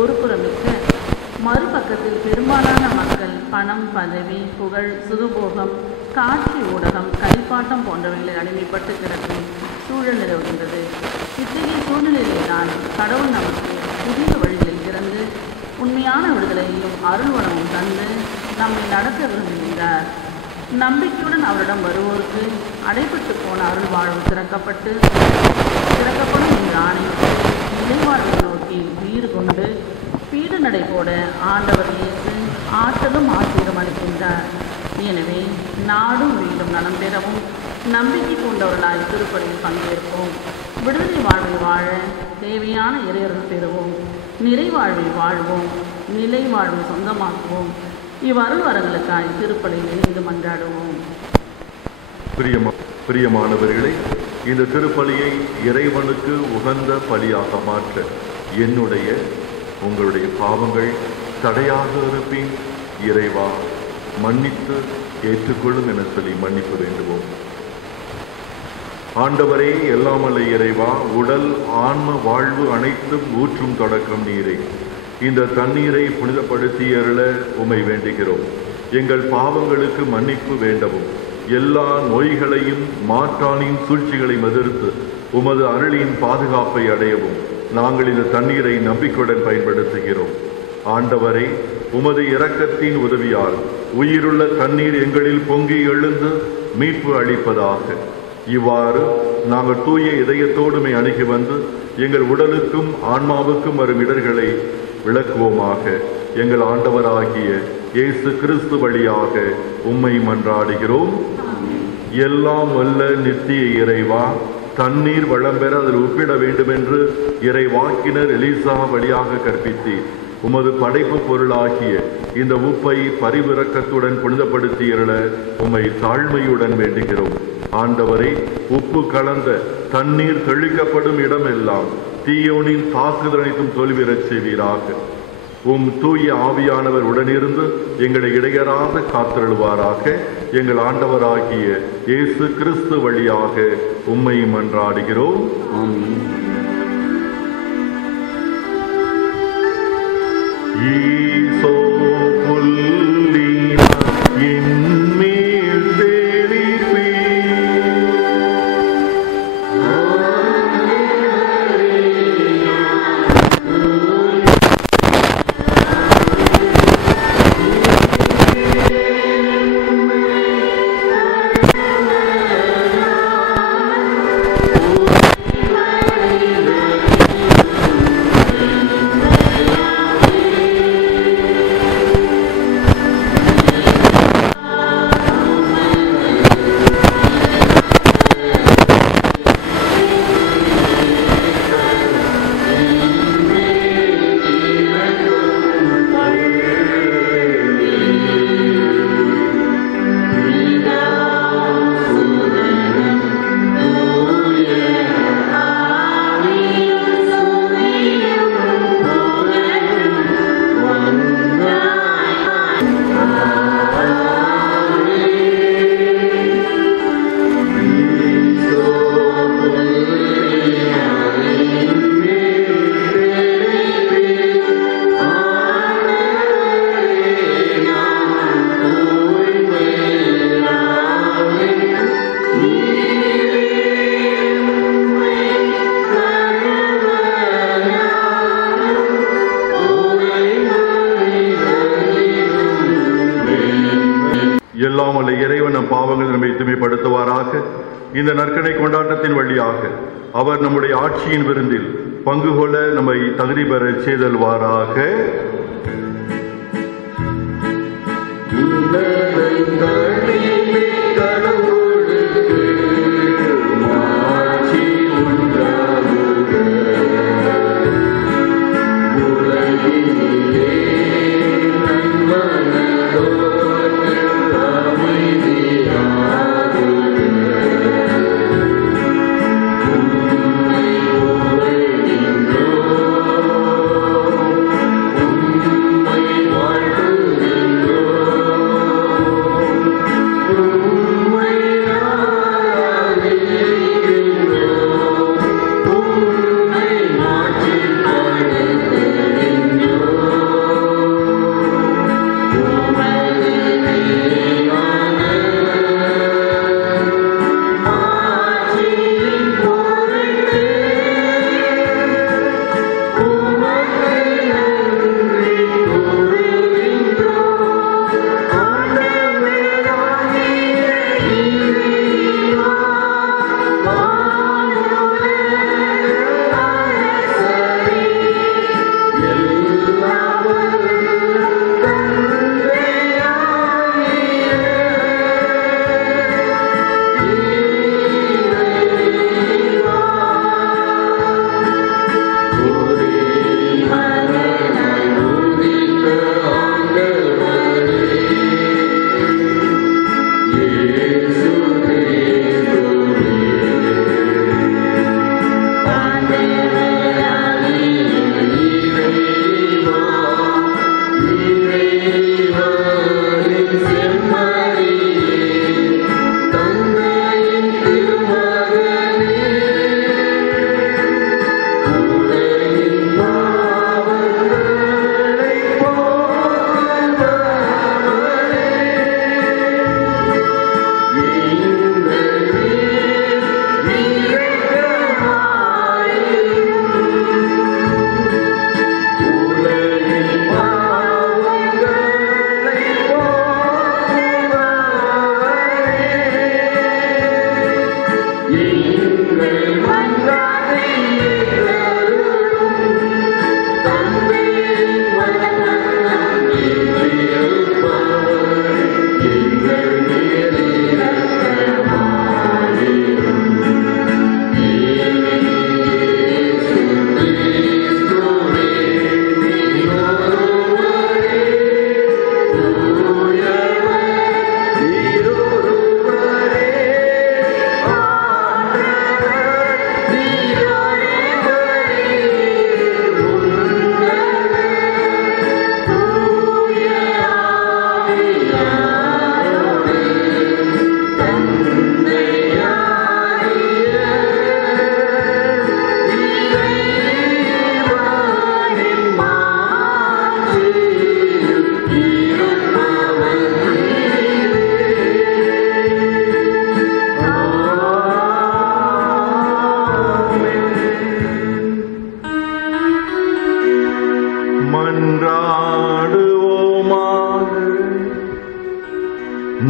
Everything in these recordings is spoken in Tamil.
ஒருபுறமிக்க, மறுபக்கத்தில் பெரும்பாலான மக்கள் பணம், பதவி, புகழ், சுகபோகம், காட்சி ஊடகம், கைப்பாட்டம் போன்றவைகளில் அடிமைப்பட்டு கிடக்கும் சூழல் நிலவுகின்றது. இத்தகைய சூழ்நிலையில்தான் கடவுள் நமக்கு புதிய வழிகளில் திறந்து உண்மையான விடுதலையும் அருள் வளமும் தந்து நம்மை நடத்த விரும்புகின்றார். நம்பிக்கையுடன் அவரிடம் வருவோருக்கு அடைபட்டு போன அருள் வாழ்வு திறக்கப்படும் என்ற ஆணையிட்டு நிலைவாழ்வை நோக்கி உயிர் கொண்டு பீடு நடை போட ஆண்டவர் இயேசு ஆற்றலும் ஆசீரும் அளிக்கின்றார். எனவே நாடும் வீடும் நலம் பெறவும் நம்பிக்கை கொண்டவர்களாய் திருப்பலியில் பங்கேற்போம். விடுதலை வாழ்வை வாழ தேவையான இறையருள் பெறுவோம். நிறைவாழ்வை வாழ்வோம். நிலை வாழ்வை சொந்தமாக்குவோம். இவ்வருள் வரங்களுக்காய் திருப்பலியில் இணைந்து மன்றாடுவோம். பிரியமானவர்களே, இந்த திருப்பலியை இறைவனுக்கு உகந்த பலியாக மாற்ற என்னுடைய உங்களுடைய பாவங்கள் தடையாக இருப்பின் இறைவா மன்னித்து ஏற்றுக்கொள்ளும் என சொல்லி மன்னிப்பு வேண்டுவோம். ஆண்டவரே, எல்லாமல்ல இறைவா, உடல் ஆன்ம வாழ்வு அனைத்தும் ஊற்றும் தொடக்கம் நீரே. இந்த தண்ணீரை புனிதப்படுத்தி அருள உம்மை வேண்டுகிறோம். எங்கள் பாவங்களுக்கு மன்னிப்பு வேண்டவும், எல்லா நோய்களையும் மாற்றானின் சூழ்ச்சிகளையும் எதிர்த்து உமது அருளின் பாதுகாப்பை அடையவும் நாங்கள் இந்த தண்ணீரை நம்பிக்கையுடன் பயன்படுத்துகிறோம். ஆண்டவரே, உமது இரக்கத்தின் உதவியால் உயிருள்ள தண்ணீர் எங்களில் பொங்கி எழுந்து மீட்பு அளிப்பதாக. இவ்வாறு நாங்கள் தூய இதயத்தோடுமை அணுகி வந்து எங்கள் உடலுக்கும் ஆன்மாவுக்கும் வரும் இடர்களை விளக்குவோமாக. எங்கள் ஆண்டவராகிய இயேசு கிறிஸ்து வழியாக உம்மை மன்றாடுகிறோம். எல்லாம் வல்ல நித்திய இறைவா, தண்ணீர் வளம் பெற அதில் உப்பிட வேண்டுமென்று இறைவாக்கினர் எலிசா வழியாக கற்பித்தீர். உமது படைப்பு பொருளாகிய இந்த உப்பை பரிவிரக்கத்துடன் புனிதப்படுத்தியருள உம்மை தாழ்மையுடன் வேண்டுகிறோம். ஆண்டவரே, உப்பு கலந்த தண்ணீர் தெளிக்கப்படும் இடமெல்லாம் தீயோனின் தாக்குதல் அனைத்தும் தோல்வியறச் செய்வீராக. உம் தூய ஆவியானவர் உடனிருந்து எங்களை இடையறாத காத்தருள்வாராக. எங்கள் ஆண்டவராகிய இயேசு கிறிஸ்து வழியாக உம்மை மன்றாடுகிறோம். ஈசோ புல்லின என்மேல் தெரிப்பீர். எல்லாம் அல்ல இறைவன் நம் பாவங்கள் நம்மை தூய்மைப்படுத்துவாராக. இந்த நற்கனை கொண்டாட்டத்தின் வழியாக அவர் நம்முடைய ஆட்சியின் விருந்தில் பங்கு கொள்ள நம்மை தகுதி பெற செய்தல்வாராக.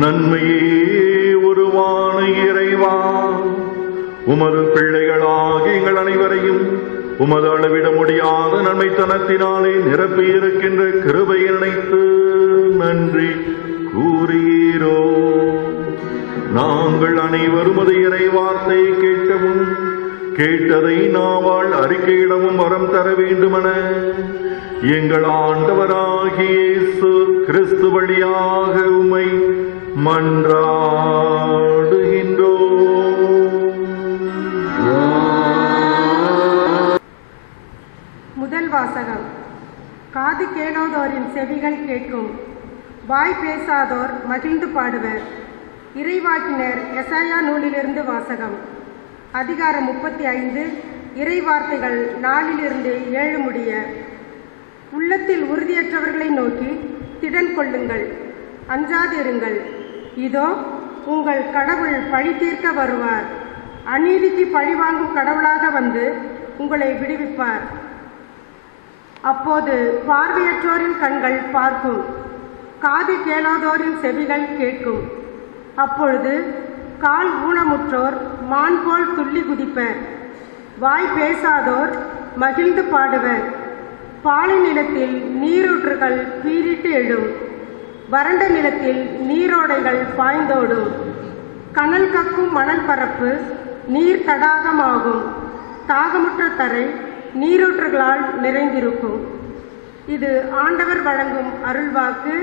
நன்மையே உருவான இறைவா, உமது பிள்ளைகளாக எங்கள் அனைவரையும் உமது அளவிட முடியாத நன்மைத்தனத்தினாலே நிரப்பி இருக்கின்ற கிருபையை நினைத்து நன்றி கூறீரோ. நாங்கள் அனைவரும் அது இறை வார்த்தையை கேட்கவும் கேட்டதை நாவால் அறிக்கையிடவும் வரம் தர வேண்டுமென எங்கள் ஆண்டவராகிய இயேசு கிறிஸ்து வழியாக உம்மை மன்றாடுகின்றோம். முதல் வாசகம். காது கேளாதோரின் செவிகள் கேட்கும், வாய் பேசாதோர் மகிழ்ந்து பாடுவர். இறைவாக்கினர் எசாயா நூலிலிருந்து வாசகம். அதிகாரம் 35, இறை வார்த்தைகள் 4 7 முடிய. உள்ளத்தில் உறுதியற்றவர்களை நோக்கி திடன் கொள்ளுங்கள், அஞ்சாதிருங்கள். இதோ உங்கள் கடவுள் பழி தீர்க்க வருவார். அநீதிக்கு பழிவாங்கும் கடவுளாக வந்து உங்களை விடுவிப்பார். அப்போது பார்வையற்றோரின் கண்கள் பார்க்கும், காது கேளாதோரின் செவிகள் கேட்கும். அப்பொழுது கால் ஊனமுற்றோர் மான் போல் துள்ளி குதிப்பர். வாய் பேசாதோர் மகிழ்ந்து பாடுவர். பாலை நிலத்தில் நீரூற்றுகள் பீரிட்டு எழும். வறண்ட நிலத்தில் நீரோடைகள் பாய்ந்தோடும். கனல் கக்கும் மணல் பரப்பு நீர் தடாகமாகும். தாகமுற்ற தரை நீரூற்றுகளால் நிறைந்திருக்கும். இது ஆண்டவர் வழங்கும் அருள்வாக்கு.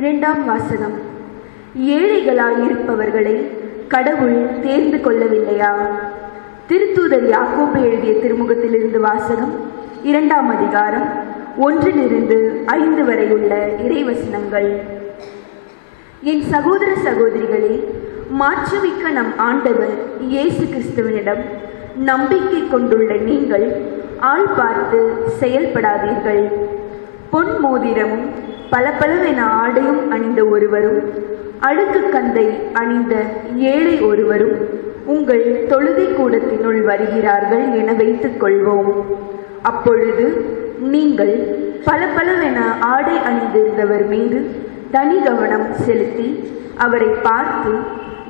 இரண்டாம் வாசகம். ஏழைகளாயிருப்பவர்களை கடவுள் தேர்ந்து கொள்ளவில்லையா? திருத்தூதர் யாக்கோபு எழுதிய திருமுகத்திலிருந்து வாசகம். 2ஆம் அதிகாரம் 1-5 வரை உள்ள இறைவசனங்கள். என் சகோதர சகோதரிகளே, மாற்றமிக்க நம் ஆண்டவர் இயேசு கிறிஸ்துவனிடம் நம்பிக்கை கொண்டுள்ள நீங்கள் ஆள் பார்த்து செயல்படாதீர்கள். பொன் மோதிரமும் பளபளவென ஆடையும் அணிந்த ஒருவரும் அழுக்கு கந்தை அணிந்த ஏழை ஒருவரும் உங்கள் தொழுகை கூடத்தினுள் வருகிறார்கள் என வைத்துக் கொள்வோம். அப்பொழுது நீங்கள் பளபளவென ஆடை அணிந்திருந்தவர் மீது தனி கவனம் செலுத்தி அவரை பார்த்து,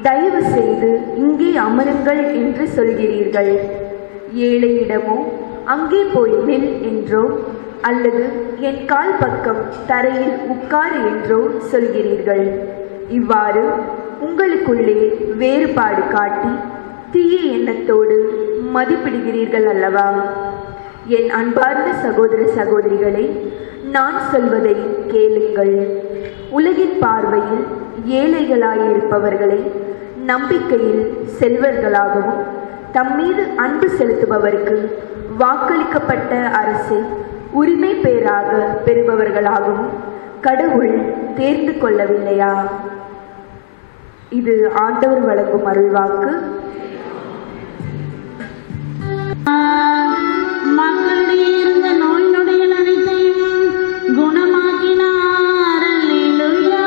தயவு செய்து இங்கே அமருங்கள் என்று சொல்கிறீர்கள். ஏழையிடமோ அங்கே போய் நில் என்றோ அல்லது என் கால் பக்கம் தரையில் உட்காரு என்றோ சொல்கிறீர்கள். இவ்வாறு உங்களுக்குள்ளே வேறுபாடு காட்டி தீய எண்ணத்தோடு மதிப்பிடுகிறீர்கள் அல்லவா? என் அன்பார்ந்த சகோதர சகோதரிகளே, நான் சொல்வதை கேளுங்கள். உலகின் பார்வையில் ஏழைகளாயிருப்பவர்களை நம்பிக்கையில் செல்வர்களாகவும் தம்மீது அன்பு செலுத்துபவருக்கு வாக்களிக்கப்பட்ட அரசை உரிமை பேராக பெறுபவர்களாகவும் கடவுள் தேர்ந்து கொள்ளவில்லையா? இது ஆண்டவர் வழங்கும் அருள்வாக்கு. மக்களிடையே இருந்த நோய் நொடிகள் அனைத்தையும் குணமாக்கினார். அல்லேலூயா,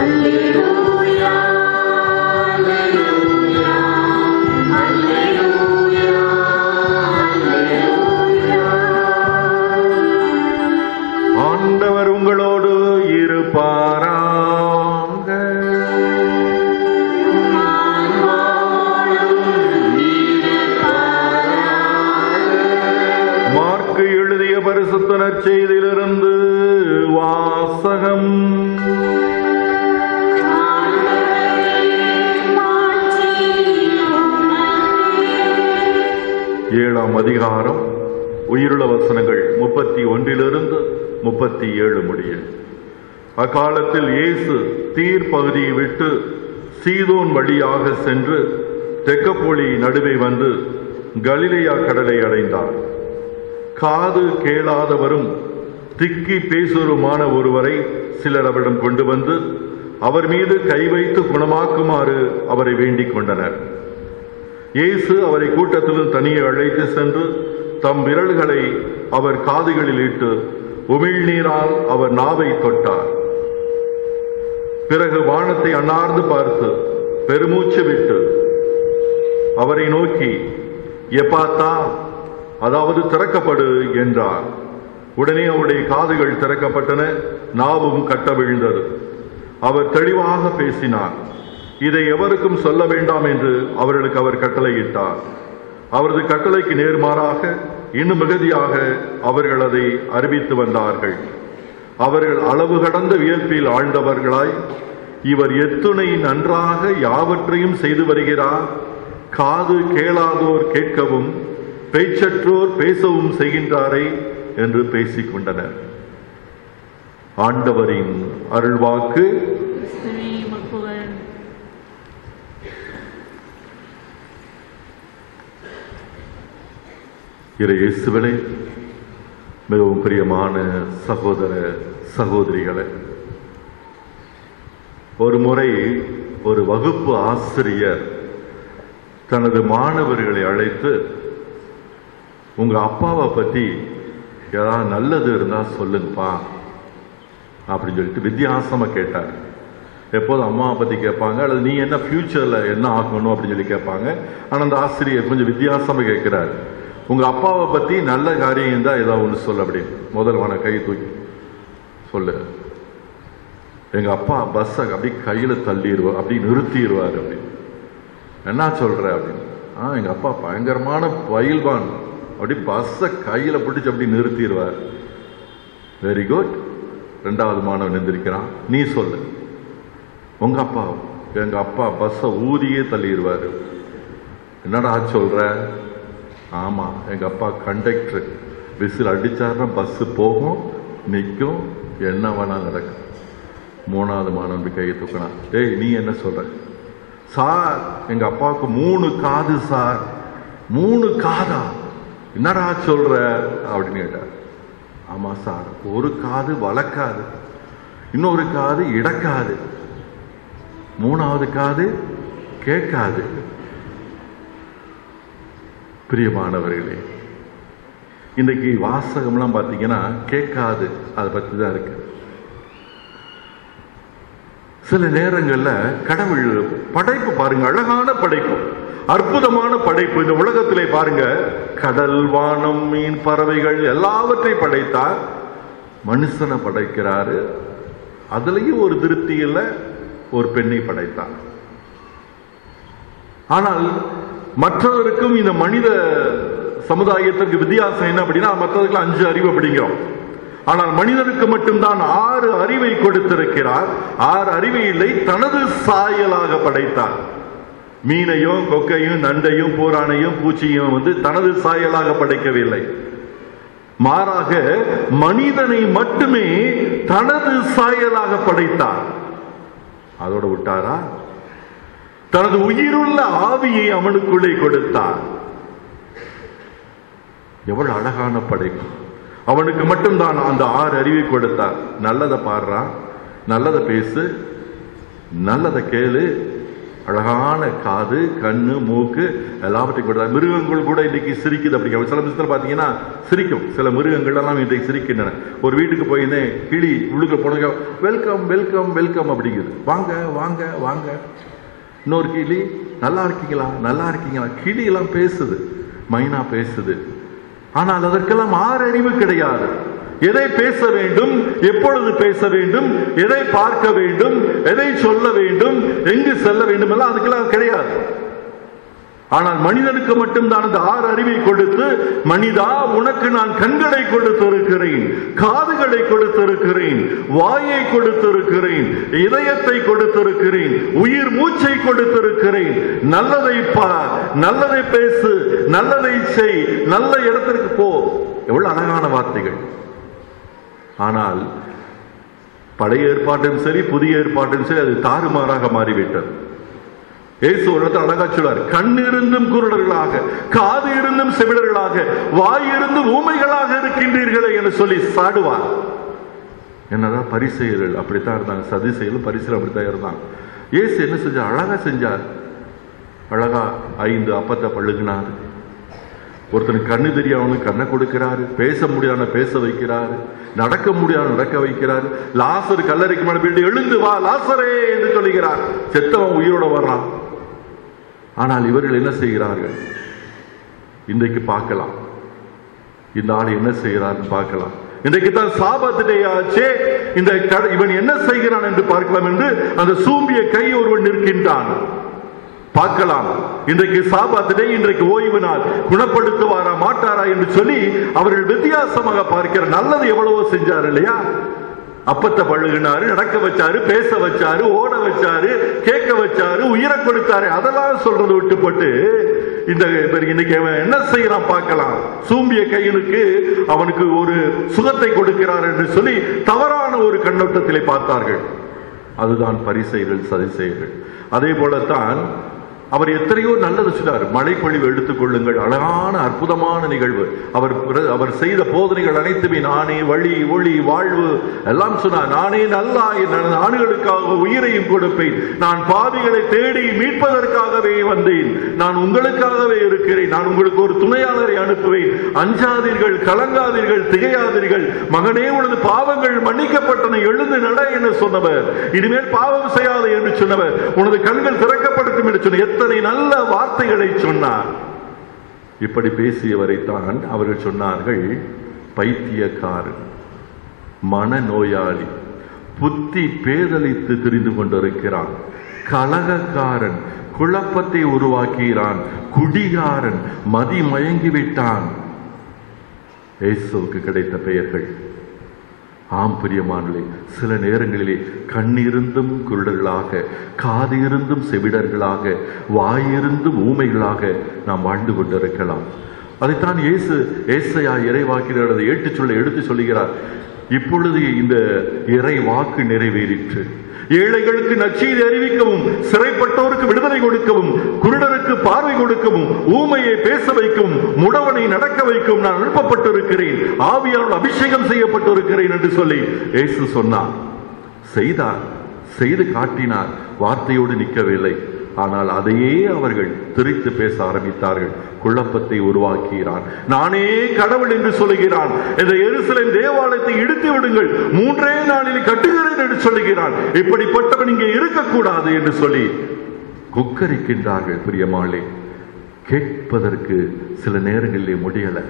அல்லேலூயா, அல்லேலூயா, அல்லேலூயா, அல்லேலூயா. ஆண்டவர் உங்களோடு இருப்பாராக. மார்க்கு எழுதிய பரிசுத்த நற்செய்தியிலிருந்து வாசகம். ஏழாம் அதிகாரம் உயிருள்ள வசனங்கள் 31-37 முடிய. அக்காலத்தில் இயேசு தீர் பகுதியை விட்டு சீதோன் வழியாக சென்று தெக்கப்பொலி நடுவே வந்து கலிலேயா கடலை அடைந்தார். காது கேளாதவரும் திக்கி பேசுவருமான ஒருவரை சிலர் அவரிடம் கொண்டு வந்து அவர் மீது கை வைத்து குணமாக்குமாறு அவரை வேண்டிக் கொண்டனர். இயேசு அவரை கூட்டத்திலும் தனியே அழைத்து சென்று தம் விரல்களை அவர் காதுகளில் இட்டு உமிழ்நீரால் அவர் நாவை தொட்டார். பிறகு வானத்தை அண்ணார்ந்து பார்த்து பெருமூச்சு விட்டு அவரை நோக்கி, எப்பாத்தா, அதாவது திறக்கப்படு என்றார். உடனே அவருடைய காதுகள் திறக்கப்பட்டன, நாவும் கட்ட விழுந்தது. அவர் தெளிவாக பேசினார். இதை எவருக்கும் சொல்ல வேண்டாம் என்று அவர்களுக்கு அவர் கட்டளையிட்டார். அவரது கட்டளைக்கு நேர்மாறாக இன்னும் மிகுதியாக அவர்கள் அதை அறிவித்து வந்தார்கள். அவர்கள் அளவு கடந்த வியப்பில் ஆழ்ந்தவர்களாய், இவர் எத்துணை நன்றாக யாவற்றையும் செய்து வருகிறார், காது கேளாதோர் கேட்கவும் பேச்சற்றோர் பேசவும் செய்கின்றாரே என்று பேசிக் கொண்டனர். ஆண்டவரின் அருள்வாக்கு. இயேசுவிலே மிகவும் பிரியமான சகோதர சகோதரிகளே, ஒரு முறை ஒரு வகுப்பு ஆசிரியர் தனது மாணவர்களை அழைத்து, உங்க அப்பாவை பத்தி ஏதாவது நல்லது இருந்தா சொல்லுங்கப்பா அப்படின்னு சொல்லிட்டு வித்தியாசமா கேட்டார். எப்போதும் அம்மாவை பத்தி கேட்பாங்க, அல்லது நீ என்ன ஃபியூச்சர்ல என்ன ஆகணும் அப்படின்னு சொல்லி கேட்பாங்க. ஆனா அந்த ஆசிரியர் கொஞ்சம் வித்தியாசமா கேட்கிறார், உங்க அப்பாவை பத்தி நல்ல காரியம் இருந்தா ஏதாவது ஒன்று சொல்ல அப்படின்னு. முதல்வான கை தூக்கி சொல்லு. எங்க அப்பா பஸ்ஸை அப்படி கையில தள்ளிடுவார், அப்படி நிறுத்திடுவார் அப்படின்னு. என்ன சொல்ற அப்படின்னு. எங்க அப்பா பயங்கரமான பயில்வான், அப்படி பஸ்ஸை கையில பிடிச்சு அப்படி நிறுத்திடுவார். Very good. ரெண்டாவது மாணவன் எந்திரிக்கிறான், நீ சொல்லு. உங்க அப்பா. எங்க அப்பா பஸ்ஸை ஊதியே தள்ளிடுவார். என்னடா சொல்ற? ஆமா, எங்க அப்பா கண்டக்டர், விசில் அடிச்சாருன்னா பஸ் போகும், நிற்கும், என்ன வேணா நடக்கும். மூணாவது மாணவன் கையை தூக்கினா, டேய் நீ என்ன சொல்ற? சார், எங்க அப்பாவுக்கு 3 காது சார். 3 காதா? என்னடா சொல்ற அப்படின்னு கேட்டார். ஆமா சார், ஒரு காது வளர்க்காது, இன்னொரு காது இடக்காது, 3வது காது கேட்காது. பிரியமானவர்களே, இன்றைக்கு வாசகம்லாம் பார்த்தீங்கன்னா கேட்காது, அதை பற்றி தான் இருக்கு. சில நேரங்கள்ல கடவுள் படைப்பு பாருங்க, அழகான படைப்பு, அற்புதமான படைப்பு. இந்த உலகத்திலே பாருங்க, கடல், வானம், மீன், பறவைகள் எல்லாவற்றையும் படைத்தார். மனுஷனை படைக்கிறாரு. அதுலயும் ஒரு திருப்தி இல்லை, ஒரு பெண்ணை படைத்தார். ஆனால் மற்றவருக்கும் இந்த மனித சமுதாயத்திற்கு வித்தியாசம் என்ன அப்படின்னா, மற்றவர்கள் 5 அறிவு அப்படிங்கிறோம். ஆனால் மனிதனுக்கு மட்டும்தான் 6 அறிவை கொடுத்திருக்கிறார். 6 அறிவை இல்லை, தனது சாயலாக படைத்தார். மீனையும் கொக்கையும் நண்டையும் பூரானையும் பூச்சியும் தனது சாயலாக படைக்கவில்லை. மாறாக மனிதனை மட்டுமே தனது சாயலாக படைத்தார். அதோட விட்டாரா? தனது உயிருள்ள ஆவியை அவனுக்குள்ளே கொடுத்தார். எவ்வளவு அழகான படைப்பு! அவனுக்கு மட்டும்தான் அந்த 6 அறிவை கொடுத்தார். நல்லதை பாடுறான், நல்லதை பேசு, நல்லதை கேளு, அழகான காது, கண்ணு, மூக்கு எல்லாவற்றையும் கொடுத்தார். மிருகங்கள் கூட இன்னைக்கு சிரிக்குது. அப்படி சில விஷயத்தில் பார்த்தீங்கன்னா சிரிக்கும். சில மிருகங்கள் எல்லாம் இன்றைக்கு சிரிக்கின்றன. ஒரு வீட்டுக்கு போயிருந்தேன், கிளி உள்ளுக்கு போனதுக்கு வெல்கம் வெல்கம் வெல்கம் அப்படிங்குது, வாங்க வாங்க வாங்க. இன்னொரு கிளி, நல்லா இருக்கீங்களா நல்லா இருக்கீங்களா. கிளி எல்லாம் பேசுது, மைனா பேசுது. ஆனால் அதற்கெல்லாம் 6 அறிவு கிடையாது. எதை பேச வேண்டும், எப்பொழுது பேச வேண்டும், எதை பார்க்க வேண்டும், எதை சொல்ல வேண்டும், எங்கு செல்ல வேண்டும் எல்லாம் அதுக்கெல்லாம் கிடையாது. ஆனால் மனிதனுக்கு மட்டும்தான் அந்த 6 அறிவை கொடுத்து, மனிதா உனக்கு நான் கண்களை கொடுத்திருக்கிறேன், காதுகளை கொடுத்திருக்கிறேன், வாயை கொடுத்திருக்கிறேன், இதயத்தை கொடுத்திருக்கிறேன், உயிர் மூச்சை கொடுத்திருக்கிறேன். நல்லதை பார், நல்லதை பேசு, நல்லதை செய், நல்ல இடத்திற்கு போ. எவ்வளவு அழகான வார்த்தைகள்! ஆனால் பழைய ஏற்பாட்டும் சரி, புதிய ஏற்பாட்டும் சரி, அது தாறுமாறாக மாறிவிட்டது. இயேசு ஒரு இடத்துல அழகா சொல்றார், கண் இருந்தும் குருடர்களாக, காது இருந்தும் செவிடர்களாக, வாய் இருந்தும் ஊமைகளாக இருக்கின்றீர்களே என்று சொல்லி சாடுவார். என்னதான் பரிசேயர்கள் அப்படித்தான் இருந்தாங்க, சதுசேயர்களும் பரிசேயரும் அப்படித்தான் இருந்தாங்க. இயேசு என்ன செஞ்சார்? அழகா செஞ்சார். அழகா 5 அப்பத்தை பழுகினார். ஒருத்தனுக்கு கண்ணு தெரியாதவனுக்கு கண்ணை கொடுக்கிறாரு, பேச முடியாத பேச வைக்கிறாரு, நடக்க முடியாத நடக்க வைக்கிறார். லாசர் கல்லறைக்கு மேல போயிட்டு எழுந்து வா லாசரே என்று சொல்லுகிறார். செத்தவன் உயிரோட வர்றான். ஆனால் இவர்கள் என்ன செய்கிறார்கள்? இன்றைக்கு பார்க்கலாம், இந்த ஆள் என்ன செய்கிறார்னு பார்க்கலாம். இன்றைக்கு தான் சாபத் டே ஆச்சே. இவன் என்ன செய்கிறான் என்று பார்க்கலாம் என்று அந்த சூம்பிய கை ஒருவன் நிற்கின்றான். பார்க்கலாம், இன்றைக்கு சாபத் டே, இன்றைக்கு ஓய்வு நாள், குணப்படுத்துவாரா மாட்டாரா என்று சொல்லி அவர்கள் வித்தியாசமாக பார்க்கிற. நல்லது எவ்வளவோ செஞ்சார் இல்லையா? அப்பத்தை பழுகினாரு, நடக்க வச்சாரு, பேச வச்சாரு, ஓட வச்சாரு, கேட்க வச்சாரு, உயிரை கொடுத்தாரு. அதெல்லாம் சொல்றது விட்டுப்பட்டு இன்னைக்கு அவன் என்ன செய்யறான் பார்க்கலாம். சூம்பிய கையனுக்கு அவனுக்கு ஒரு சுகத்தை கொடுக்கிறார் என்று சொல்லி தவறான ஒரு கண்ணோட்டத்திலே பார்த்தார்கள். அதுதான் பரிசேயர்கள், சதுசேயர்கள். அதே போலத்தான் அவர் எத்தனையோ நல்லது சொன்னார். மழைப்பொழிவு எடுத்துக் கொள்ளுங்கள், அழகான அற்புதமான நிகழ்வு. அவர் செய்த போதனைகள் அனைத்துமே நானே வழி, ஒளி, வாழ்வு எல்லாம் சொன்னார். நானே நல்லாய், ஆணுகளுக்காக உயிரையும் கொடுப்பேன், நான் பாவிகளை தேடி மீட்பதற்காகவே வந்தேன், நான் உங்களுக்காகவே இருக்கிறேன், நான் உங்களுக்கு ஒரு துணையாளரை அனுப்புவேன், அஞ்சாதீர்கள், கலங்காதீர்கள், திகையாதீர்கள், மகனே உனது பாவங்கள் மன்னிக்கப்பட்டன, எழுந்து நட என்று சொன்னவர், இனிமேல் பாவம் செய்யாத என்று சொன்னவர், உனது கண்கள் திறக்கப்படட்டும் என்று சொன்ன எத்தனை நல்ல வார்த்தைகளை சொன்னார். இப்படி பேசியவரைத்தான் அவர்கள் சொன்னார்கள், பைத்தியக்காரன், மனநோயாளி, புத்தி பேதலித்து திரிந்து கொண்டிருக்கிறான், கலகக்காரன், குழப்பத்தை உருவாக்குகிறான், குடிகாரன், மதி மயங்கிவிட்டான். இயேசுவுக்கு கிடைத்த பெயர்கள். ஆம் பிரியமானே, சில நேரங்களிலே கண்ணிருந்தும் குருடர்களாக, காது இருந்தும் செவிடர்களாக, வாயிருந்தும் ஊமைகளாக நாம் வாழ்ந்து கொண்டிருக்கலாம். அதைத்தான் ஏசாயா இறைவாக்கினரை எடுத்து சொல்லுகிறார். இப்பொழுது இந்த இறை வாக்கு நிறைவேறிற்று. ஏழைகளுக்கு நற்செய்தி அறிவிக்கவும், சிறைப்பட்டோருக்கு விடுதலை கொடுக்கவும், குருடருக்கு பார்வை கொடுக்கவும், ஊமையை பேச வைக்கவும், முடவனை நடக்க வைக்கவும் நான் அனுப்பப்பட்டிருக்கிறேன், ஆவியால் அபிஷேகம் செய்யப்பட்டிருக்கிறேன் என்று சொல்லி இயேசு சொன்னார். செய்தார், செய்து காட்டினார். வார்த்தையோடு நிற்கவில்லை. ஆனால் அதையே அவர்கள் திரித்து பேச ஆரம்பித்தார்கள். குழப்பத்தை உருவாக்குகிறான். நானே கடவுள் என்று சொல்லுகிறான். இந்த எருசலேம் தேவாலயத்தை இடித்து விடுங்கள், 3 நாளில் கட்டுகிறேன் என்று சொல்லுகிறான். இப்படிப்பட்டவன் இங்கே இருக்கக்கூடாது என்று சொல்லி குக்கரிக்கின்றார்கள். பிரியமாளே, கேட்பதற்கு சில நேரங்களிலே முடியல.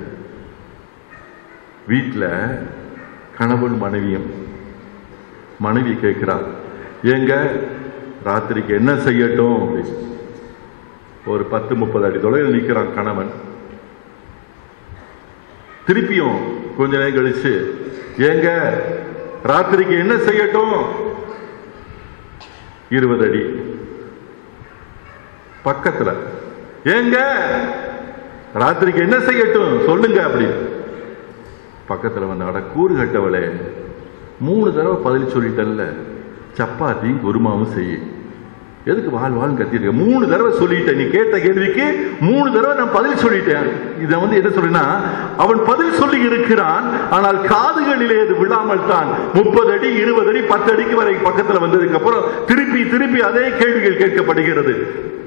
வீட்டில் கணவன் மனைவி கேட்கிறார், ஏங்க ராத்திரிக்கு என்ன செய்யட்டும்? ஒரு 10-30 அடி தொலைவில் நிற்கிறான் கணவன். திருப்பியும் கொஞ்ச நேரம் கழிச்சு, ஏங்க ராத்திரிக்கு என்ன செய்யட்டும்? 20 அடி பக்கத்துல, ஏங்க ராத்திரிக்கு என்ன செய்யட்டும் சொல்லுங்க அப்படி. பக்கத்துல வந்து, அட கூறு கட்டவளே, 3 தடவை பதில் சொல்லிட்டல்ல, சப்பாத்தியும் குருமாவும் செய்ய, எதுக்கு வாழ் கத்திருக்க? 3 தடவை சொல்லிட்டேன். நீ கேட்ட கேள்விக்கு 3 தடவை நான் பதில் சொல்லிட்டேன். இதை என்ன சொல்றேன்னா, அவன் பதில் சொல்லி இருக்கிறான், ஆனால் காதுகளிலே அது விழாமல் தான் 30 அடி 20 அடி 10 அடிக்கு வரை பக்கத்துல வந்ததுக்கு அப்புறம் திருப்பி அதே கேள்விகள் கேட்கப்படுகிறது.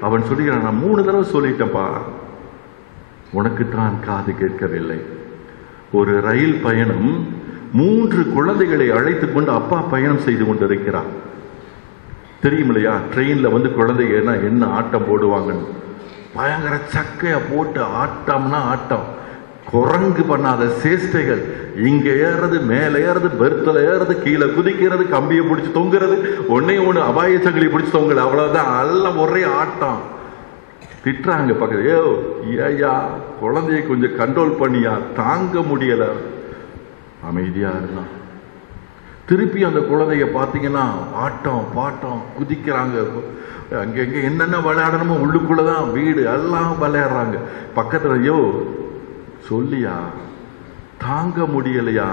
அவன் சொல்லுகிறான், நான் 3 தடவை சொல்லிட்டேன்ப்பா, உனக்குத்தான் காது கேட்கவில்லை. ஒரு ரயில் பயணம், 3 குழந்தைகளை அழைத்துக் கொண்டு அப்பா பயணம் செய்து கொண்டிருக்கிறார். தெரியும் இல்லையா? ட்ரெயின்ல குழந்தைங்க என்ன ஆட்டம் போடுவாங்கன்னு, பயங்கர சக்கைய போட்டு ஆட்டம்னா ஆட்டம், குரங்கு பண்ணாத சேஷ்டைகள். இங்க ஏறது, மேல ஏறது, பெர்த்துல ஏறது, கீழே குதிக்கிறது, கம்பியை பிடிச்சி தொங்குறது, ஒன்னு அபாய சங்கிலி பிடிச்சி தொங்குறது, அவ்வளவுதான். எல்லாம் ஒரே ஆட்டம். திட்டுறாங்க பக்கத்து, ஏயா குழந்தைய கொஞ்சம் கண்ட்ரோல் பண்ணியா, தாங்க முடியல. அமைதியா இருந்தான். திருப்பி அந்த குழந்தைய பார்த்தீங்கன்னா ஆட்டம் பாட்டம் குதிக்கிறாங்க. அங்கங்க என்னென்ன விளையாடணுமோ உள்ளுக்குள்ளதான் வீடு எல்லாம் விளையாடுறாங்க. பக்கத்துல, சொல்லியா, தாங்க முடியலையா,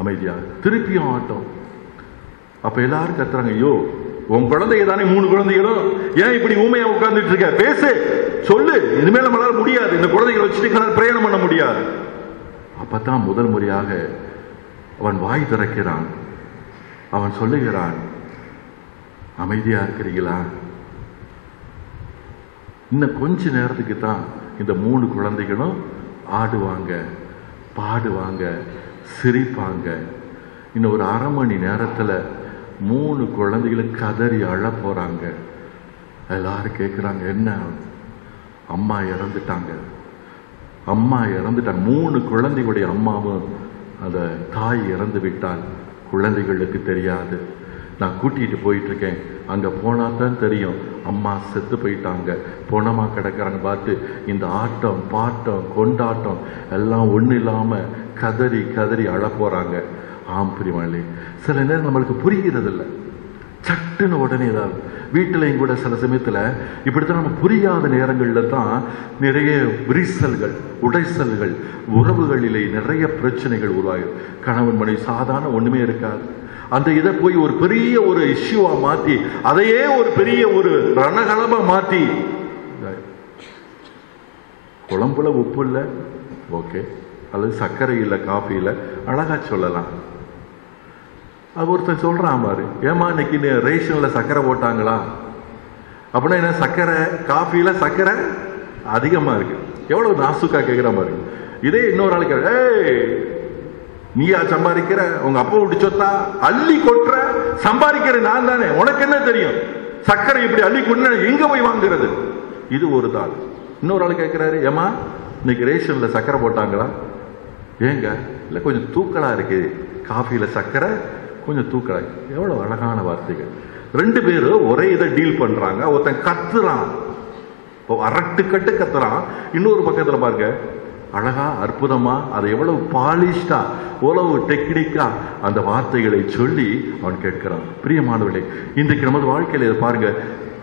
அமைதியா. திருப்பியும் ஆட்டம். அப்ப எல்லாரும் கத்துறாங்க, உன் குழந்தைய தானே 3 குழந்தைகளும், ஏன் இப்படி ஊமையா உட்கார்ந்துட்டு இருக்க? பேசு, சொல்லு, இனிமேல் நம்மளால முடியாது, இந்த குழந்தைகளை வச்சுட்டு பிரயாணம் பண்ண முடியாது. அப்பதான் முதல் முறையாக அவன் வாய் திறக்கிறான். அவன் சொல்லுகிறான், அமைதியா இருக்கிறீங்களா? இன்னும் கொஞ்ச நேரத்துக்கு தான் இந்த 3 குழந்தைகளும் ஆடுவாங்க, பாடுவாங்க, சிரிப்பாங்க. இன்னும் ஒரு அரை மணி நேரத்துல 3 குழந்தைகளும் கதறி அழ போறாங்க. எல்லாரும் கேட்கிறாங்க, என்ன? அம்மா இறந்துட்டாங்க. 3 குழந்தைகளுடைய அம்மாவும் அந்த தாய் இறந்து விட்டால் குழந்தைகளுக்கு தெரியாது. நான் கூட்டிகிட்டு போயிட்டுருக்கேன், அங்கே போனால் தான் தெரியும் அம்மா செத்து போயிட்டாங்க, பொணமா கிடக்கிறாங்க. பார்த்து இந்த ஆட்டம் பாட்டம் கொண்டாட்டம் எல்லாம் ஒன்றும் இல்லாமல் கதறி கதறி அழ போகிறாங்க. ஆம் பிரியமானே, சில நேரம் நம்மளுக்கு புரிகிறதில்ல. சட்டுன்னு உடனே ஏதாவது வீட்டிலையும் கூட சில சமயத்தில் இப்படித்தான் நம்ம புரியாத நேரங்களில் தான் நிறைய விரிசல்கள், உடைசல்கள், உறவுகளிலே நிறைய பிரச்சனைகள் உருவாகும். கணவன் மனைவி சாதாரண ஒன்றுமே இருக்காது. அந்த இதை போய் ஒரு பெரிய ஒரு இஷ்யூவா மாற்றி, அதையே ஒரு பெரிய ஒரு ரணகலமா மாற்றி, குழம்புல உப்பு இல்லை ஓகே, அல்லது சர்க்கரை இல்லை காஃபி இல்லை அழகா சொல்லலாம். அது ஒருத்தன் சொல்றான் பாரு, ஏமா இன்னைக்கு ரேஷன்ல சர்க்கரை போட்டாங்களா அப்படின்னா என்ன, சர்க்கரை காஃபில சர்க்கரை அதிகமா இருக்கு. எவ்வளவு நாசுக்கா கேட்கிற மாதிரி. இதே இன்னொரு ஆள் கேட்க, நீயா சம்பாதிக்கிற, உங்க அப்பா விட்டு சொத்தா அள்ளி கொட்டுற, சம்பாதிக்கிற நான் தானே, உனக்கு என்ன தெரியும் சர்க்கரை இப்படி அள்ளி கொண்டு எங்க போய் வாங்குறது. இது ஒரு தாள். இன்னொரு ஆள் கேட்கிறாரு, ஏமா இன்னைக்கு ரேஷன்ல சர்க்கரை போட்டாங்களா, ஏங்க இல்லை கொஞ்சம் தூக்கலா இருக்கு, காஃபில சர்க்கரை கொஞ்சம் தூக்கலா. எவ்வளவு அழகான வார்த்தைகள். ரெண்டு பேரும் ஒரே இதை டீல் பண்றாங்க. ஒருத்தன் கத்துறான், அரட்டு கட்டு கத்துறான். இன்னொரு பக்கத்துல பாருங்க அழகா அற்புதமா அதை எவ்வளவு பாலிஷ்டா எவ்வளவு டெக்னிக்கா அந்த வார்த்தைகளை சொல்லி அவன் கேட்கிறான். பிரியமானவர்களே, இன்றைக்கு நமது வாழ்க்கையில பாருங்க,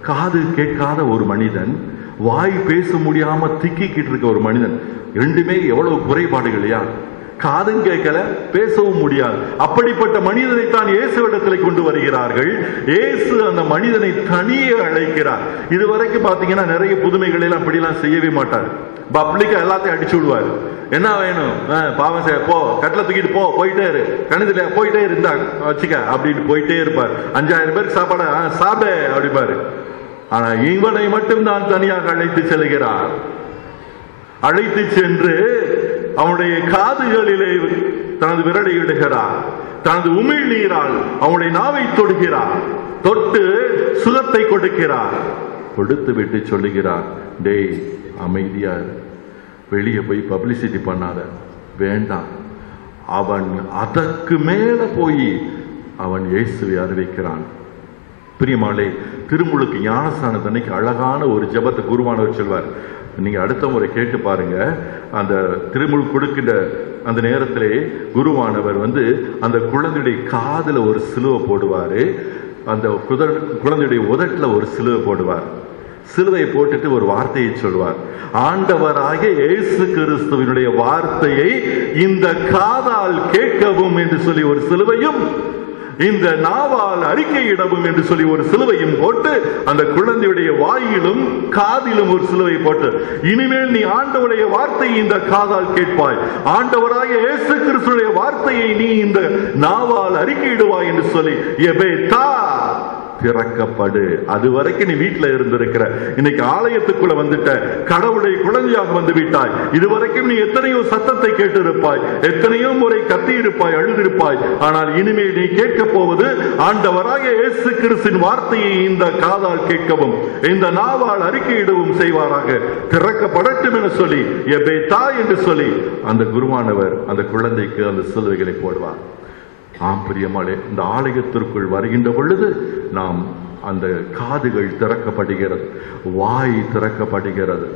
காது கேட்காத ஒரு மனிதன், வாய் பேச முடியாம திக்கிக்கிட்டு இருக்க ஒரு மனிதன், ரெண்டுமே எவ்வளவு குறைபாடுகள் இல்லையா. காதும் கேட்கல, பேசவும் முடியாது. அப்படிப்பட்ட மனிதனை தான் இயேசுவிடத்தில் கொண்டு வருகிறார்கள். இயேசு அந்த மனிதனை தனியே அழைக்கிறார். இதுவரைக்கும் பாத்தீங்கன்னா நிறைய புதுமைகள் எல்லாம் அப்படிலாம் செய்யவே மாட்டார். பப்ளிக்கா எல்லாத்தையும் அடிச்சு விடுவார். என்ன வேணும், பாவம் செய்ய போ, கட்டில தூக்கிட்டு போ, போயிட்டே இரு, கணிதல போயிட்டே இருந்தா வச்சுக்க அப்படின்னு போயிட்டே இருப்பார். 5000 பேருக்கு சாப்பாடு சாப்பிட அப்படிப்பாரு. ஆனா இவனை மட்டும் தான் தனியாக அழைத்து செல்கிறார். அழைத்து சென்று அவனுடைய காதுகளிலே தனது விரலை இடுகிறார். தனது உமிழ் நீரால் அவனுடைய நாவை தொடுகிறார். தொட்டு சுகத்தை கொடுக்கிறார். கொடுத்து விட்டு சொல்லுகிறார், டேய் அமைதியா, வெளியே போய் பப்ளிசிட்டி பண்ணாத, வேண்டாம். அவன் அதற்கு மேல போய் அவன் இயேசுவை அறிவிக்கிறான். பிரியமானே, திருமுழுக்கு ஞானஸ்நானத்தன்னைக்கு அழகான ஒரு ஜெபத்தை குருவானவர் சொல்வார். நீங்க அடுத்த முறை கேட்டு பாருங்க. அந்த திருமுழு கொடுக்கின்ற அந்த நேரத்திலே குருவானவர் அந்த குழந்தையுடைய காதுல ஒரு சிலுவை போடுவாரு, அந்த குழந்தையுடைய உதட்டுல ஒரு சிலுவை போடுவார். சிலுவை போட்டுட்டு ஒரு வார்த்தையை சொல்வார், ஆண்டவராகிய இயேசு கிறிஸ்துவினுடைய வார்த்தையை இந்த காதால் கேட்கவும் என்று சொல்லி ஒரு சிலுவையும், இந்த நாவால் அறிக்கையிடவும் என்று சொல்லி ஒரு சிலுவையும் போட்டு, அந்த குழந்தையுடைய வாயிலும் காதிலும் ஒரு சிலுவை போட்டு, இனிமேல் நீ ஆண்டவருடைய வார்த்தையை இந்த காதால் கேட்பாய், ஆண்டவராகிய இயேசு கிறிஸ்துவினுடைய வார்த்தையை நீ இந்த நாவால் அறிக்கையிடுவாய் என்று சொல்லி எபேதா திறக்கப்படு. அது வரைக்கும் நீ வீட்டில் இருந்திருக்கிற, இன்னைக்கு ஆலயத்துக்குள்ள வந்துட்ட, கடவுளுடைய குழந்தையாக வந்து விட்டாய். இதுவரைக்கும் நீ எத்தனையோ சத்தத்தை கேட்டு இருப்பாய், எத்தனையோ முறை கத்தி இருப்பாய், அழுதிருப்பாய். ஆனால் இனிமேல் நீ கேட்க போவது ஆண்டவராகிய இயேசு கிறிஸ்துவின் வார்த்தையை இந்த காதால் கேட்கவும் இந்த நாவால் அறிக்கையிடவும் செய்வாராக, திறக்கப்படட்டும் என சொல்லி எபேதா என்று சொல்லி அந்த குருவானவர் அந்த குழந்தைக்கு அந்த சிலுவைகளை போடுவார். ஆம் பிரியமானே, இந்த ஆலயத்திற்குள் வருகின்ற பொழுது நாம் அந்த காதுகள் திறக்கப்படுகிறது, வாய் திறக்கப்படுகிறது.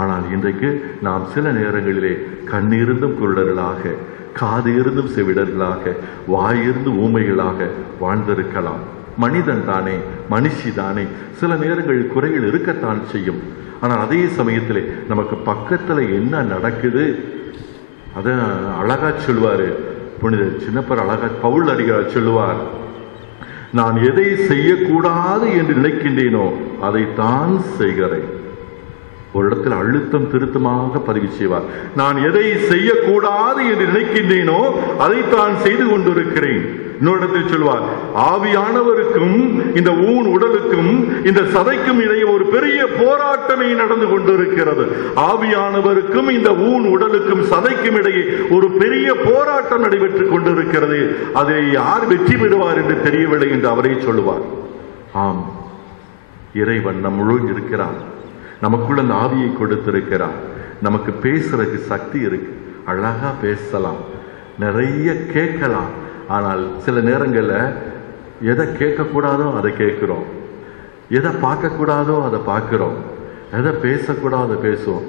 ஆனால் இன்றைக்கு நாம் சில நேரங்களிலே கண்ணிருந்தும் குருடர்களாக, காது இருந்தும் செவிடர்களாக, வாயிருந்து ஊமைகளாக வாழ்ந்திருக்கலாம். மனிதன் தானே, மனுஷி தானே, சில நேரங்களில் குறைகள் இருக்கத்தான் செய்யும். ஆனால் அதே சமயத்திலே நமக்கு பக்கத்துல என்ன நடக்குது அத அழகா சொல்வாரு புனித சின்னப்பர், அழகா பவுல் அடிகளார் சொல்லுவார், நான் எதை செய்யக்கூடாது என்று நினைக்கின்றேனோ அதைத்தான் செய்கிறேன். ஒரு இடத்தில் அழுத்தம் திருத்தமாக பதிவு செய்வார். நான் எதை செய்யக்கூடாது என்று நினைக்கின்றேனோ அதைத்தான் செய்து கொண்டிருக்கிறேன். இன்னொரு இடத்தில் சொல்வார், ஆவியானவருக்கும் இந்த ஊன் உடலுக்கும் இந்த சதைக்கும் இடையே ஒரு பெரிய போராட்டமே நடந்து கொண்டிருக்கிறது. ஆவியானவருக்கும் இந்த ஊன் உடலுக்கும் சதைக்கும் இடையே ஒரு பெரிய போராட்டம் நடைபெற்றுக் கொண்டிருக்கிறது. அதை யார் வெற்றி பெறுவார் என்று தெரியவில்லை என்று அவரே சொல்லுவார். ஆம், இறைவன் நம்முடன் இருக்கிறார், நமக்குள்ள அந்த ஆவியை கொடுத்திருக்கிறார். நமக்கு பேசுறதுக்கு சக்தி இருக்கு, அழகா பேசலாம். நிறைய கேட்கலாம். ஆனால் சில நேரங்களில் எதை கேட்கக்கூடாதோ அதை கேட்குறோம், எதை பார்க்கக்கூடாதோ அதை பார்க்குறோம், எதை பேசக்கூடாதோ பேசுவோம்.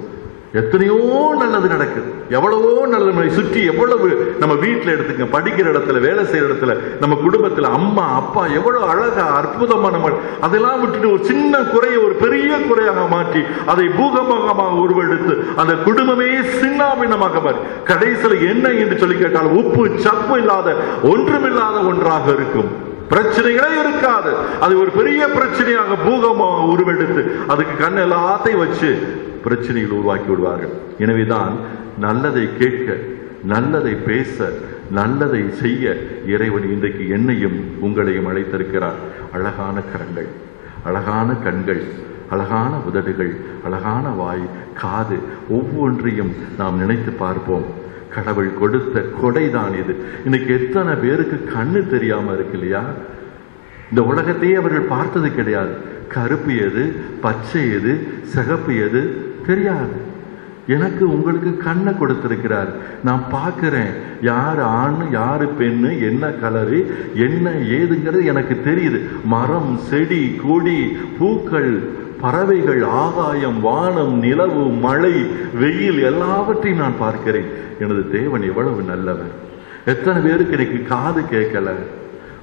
எத்தனையோ நல்லது நடக்குது, எவ்வளவோ நல்லது நம்மை சுற்றி. எவ்வளவு நம்ம வீட்டில் எடுத்துங்க, படிக்கிற இடத்துல, வேலை செய்யற இடத்துல, நம்ம குடும்பத்தில் அம்மா அப்பா எவ்வளவு அழகா அற்புதமா நம்ம அதெல்லாம் விட்டுட்டு ஒரு சின்ன குறையை ஒரு பெரிய குறையாக மாற்றி அதை பூகம்பமாக உருவெடுத்து அந்த குடும்பமே சின்னாபின்னமாக மாறி கடைசியில் என்ன என்று சொல்லி கேட்டால் உப்பு சப்பு இல்லாத ஒன்றுமில்லாத ஒன்றாக இருக்கும். பிரச்சனைகளே இருக்காது. அது ஒரு பெரிய பிரச்சனையாக பூகமாக உருவெடுத்து அதுக்கு கண் எல்லாத்தையும் வச்சு பிரச்சனைகள் உருவாக்கி விடுவார்கள். எனவேதான் நல்லதை கேட்க, நல்லதை பேச, நல்லதை செய்ய இறைவன் இன்றைக்கு என்னையும் உங்களையும் அழைத்திருக்கிறார். அழகான கரங்கள், அழகான கண்கள், அழகான உதடுகள், அழகான வாய், காது, ஒவ்வொன்றையும் நாம் நினைத்து பார்ப்போம். கடவுள் கொடுத்த கொடைதான் இது. இன்னைக்கு எத்தனை பேருக்கு கண்ணு தெரியாம இருக்கு இல்லையா? இந்த உலகத்தையே அவர்கள் பார்த்தது கிடையாது. கருப்பு எது, பச்சை எது, சிகப்பு எது தெரியாது. எனக்கு உங்களுக்கு கண்ணை கொடுத்திருக்கிறார். நான் பார்க்கிறேன், யார் ஆண் யாரு பெண்ணு, என்ன கலரு, என்ன ஏதுங்கிறது எனக்கு தெரியுது. மரம், செடி, கொடி, பூக்கள், பறவைகள், ஆகாயம், வானம், நிலவு, மழை, வெயில் எல்லாவற்றையும் நான் பார்க்கிறேன். எனது தேவன் எவ்வளவு நல்லவர். எத்தனை பேருக்கு எனக்கு காது கேட்கல,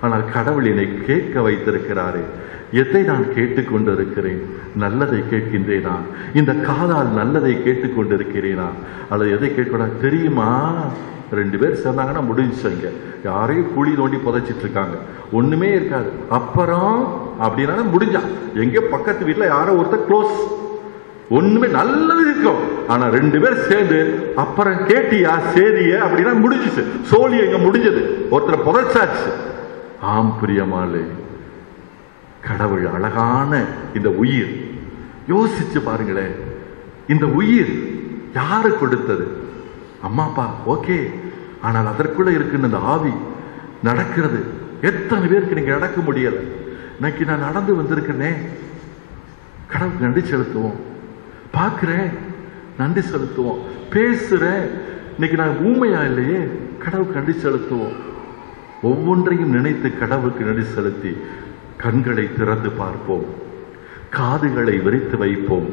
ஆனால் கடவுள் என்னை கேட்க வைத்திருக்கிறாரே. எதை நான் கேட்டுக்கொண்டிருக்கிறேன்? நல்லதை கேட்கின்றேனா? இந்த காதால் நல்லதை கேட்டுக்கொண்டிருக்கிறேனா? அல்லது எதை கேட்கக்கூடாது தெரியுமா? 2 பேர் சேர்ந்தாங்கன்னா முடிஞ்சுங்க. யாரையும் குழி தோண்டி புதைச்சிட்டு இருக்காங்க, ஒண்ணுமே இருக்காது. அப்புறம் அப்படின்னா முடிஞ்சா எங்கேயோ பக்கத்து வீட்டில் யாரோ ஒருத்தர் க்ளோஸ், ஒண்ணுமே நல்லது இருக்கும். ஆனா 2 பேர் சேர்ந்து அப்புறம் கேட்டியா சேரிய அப்படின்னா முடிஞ்சிச்சு. சோழி எங்க முடிஞ்சது, ஒருத்தர் புதைச்சாச்சு. ஆம் பிரியமாலே, கடவுள் அழகான இந்த உயிர், யோசிச்சு பாருங்களேன். இந்த உயிர் யாரு கொடுத்தது? அம்மா அப்பா ஓகே, ஆனால் அதற்குள்ள இருக்குன்னு அந்த ஆவி நடக்கிறது. எத்தனை பேருக்கு நீங்க நடக்க முடியல? இன்னைக்கு நான் நடந்து வந்திருக்கேனே, கடவுளுக்கு நன்றி செலுத்துவோம். பார்க்கிறேன், நன்றி செலுத்துவோம். பேசுறேன், இன்னைக்கு நான் ஊமையா இல்லையே, கடவுளுக்கு நன்றி செலுத்துவோம். ஒவ்வொன்றையும் நினைத்து கடவுளுக்கு நன்றி செலுத்தி கண்களை திறந்து பார்ப்போம், காதுகளை விரித்து வைப்போம்,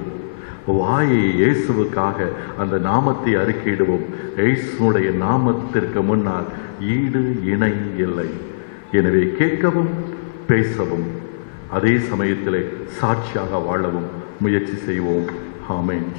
வாயை இயேசுவுக்காக அந்த நாமத்தை அறிக்கையிடுவோம். இயேசுடைய நாமத்திற்கு முன்னால் ஈடு இணை இல்லை. எனவே கேட்கவும் பேசவும் அதே சமயத்திலே சாட்சியாக வாழவும் முயற்சி செய்வோம். ஆமென்.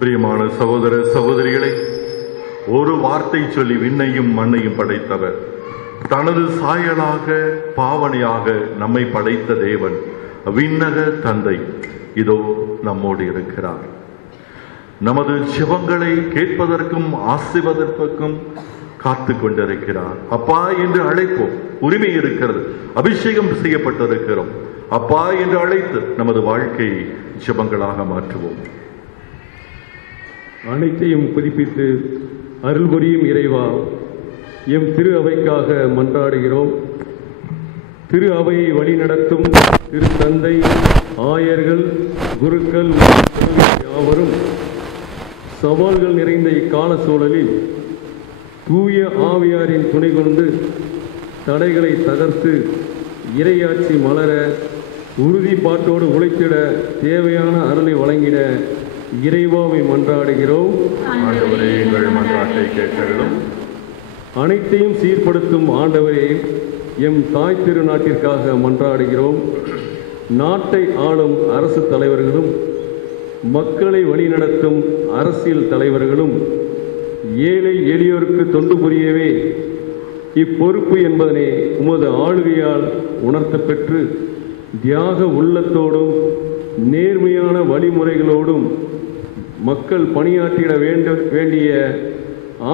பிரியமான சகோதர சகோதரிகளே, ஒரு வார்த்தை சொல்லி விண்ணையும் மண்ணையும் படைத்தவர், தனது சாயலாக பாவனையாக நம்மை படைத்த தேவன், விண்ணக தந்தை இதோ நம்மோடு இருக்கிறார். நமது ஜெபங்களை கேட்பதற்கும் ஆசீர்வதிப்பதற்கும் காத்து கொண்டிருக்கிறார். அப்பா என்று அழைப்போம், உரிமை இருக்கிறது, அபிஷேகம் செய்யப்பட்டிருக்கிறோம். அப்பா என்று அழைத்து நமது வாழ்க்கையை ஜெபங்களாக மாற்றுவோம். அனைத்தையும் புதுப்பித்து அருள் புரியும் இறைவா, எம் திரு அவைக்காக மன்றாடுகிறோம். திரு அவையை வழிநடத்தும் திரு தந்தை, ஆயர்கள், குருக்கள் யாவரும் சவால்கள் நிறைந்த இக்கால சூழலில் தூய ஆவியாரின் துணை கொண்டு தடைகளை தகர்த்து இறையாட்சி மலர உறுதிப்பாட்டோடு உழைத்திட தேவையான அருளை வழங்கிட இறைவாவை மன்றாடுகிறோம். அனைத்தையும் சீர்படுத்தும் ஆண்டவரே, எம் தாய் திருநாட்டிற்காக மன்றாடுகிறோம். நாட்டை ஆளும் அரசு தலைவர்களும் மக்களை வழிநடத்தும் அரசியல் தலைவர்களும் ஏழை எளியோருக்கு தொண்டு புரியவே இப்பொறுப்பு என்பதனை உமது ஆளுகையால் உணர்த்த பெற்று தியாக உள்ளத்தோடும் நேர்மையான வழிமுறைகளோடும் மக்கள் பணியாற்றிட வேண்டிய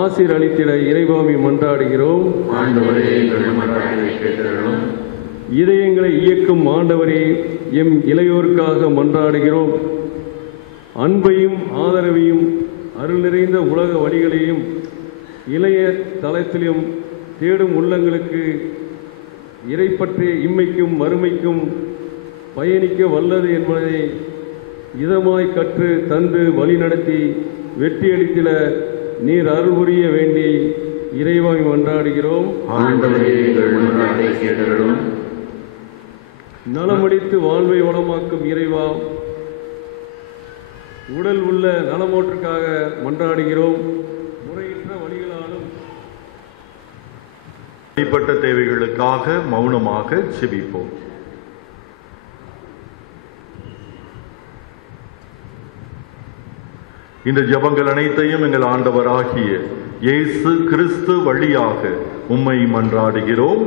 ஆசிர் அளித்திட இறைவாமை மன்றாடுகிறோம். இதயங்களை இயக்கும் ஆண்டவரே, எம் இளையோருக்காக மன்றாடுகிறோம். அன்பையும் ஆதரவையும் அருள் நிறைந்த உலக வழிகளையும் இளைய தளத்திலும் தேடும் உள்ளங்களுக்கு இறைப்பற்றிய இம்மைக்கும் மறுமைக்கும் பயணிக்க வல்லது என்பதை இதமாய் கற்று தந்து வழிநடத்தி வெற்றியளித்திட நீர் அருள் புரிய வேண்டி இறைவாய் மன்றாடுகிறோம். நலமடித்து வாழ்வை வளமாக்கும் இறைவா, உடல் உள்ள நலமோற்றுக்காக மன்றாடுகிறோம். முறையற்ற வழிகளாலும் தனிப்பட்ட தேவைகளுக்காக மௌனமாக செபிப்போம். இந்த ஜெபங்கள் அனைத்தையும் எங்கள் ஆண்டவராகிய இயேசு கிறிஸ்து வழியாக உம்மை மன்றாடுகிறோம்.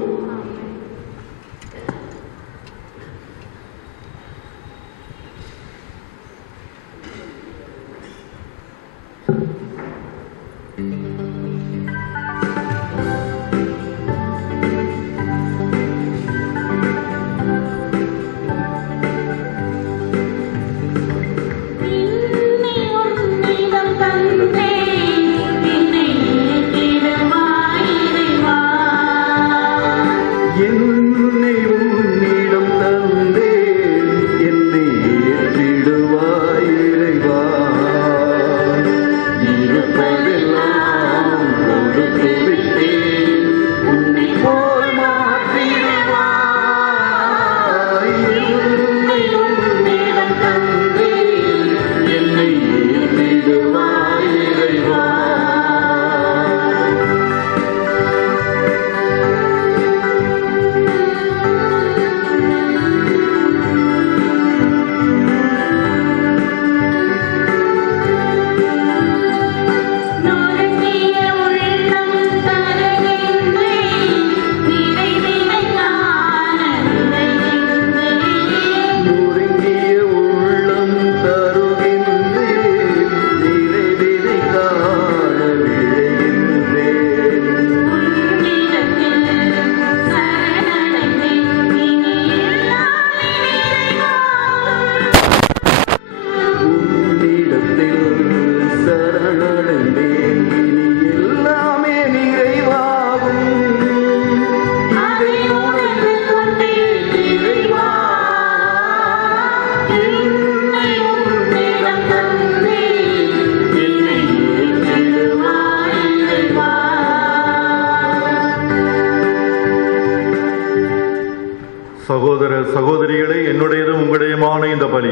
சகோதர சகோதரிகளே, என்னுடையதும் உங்களுடையமான இந்த பலி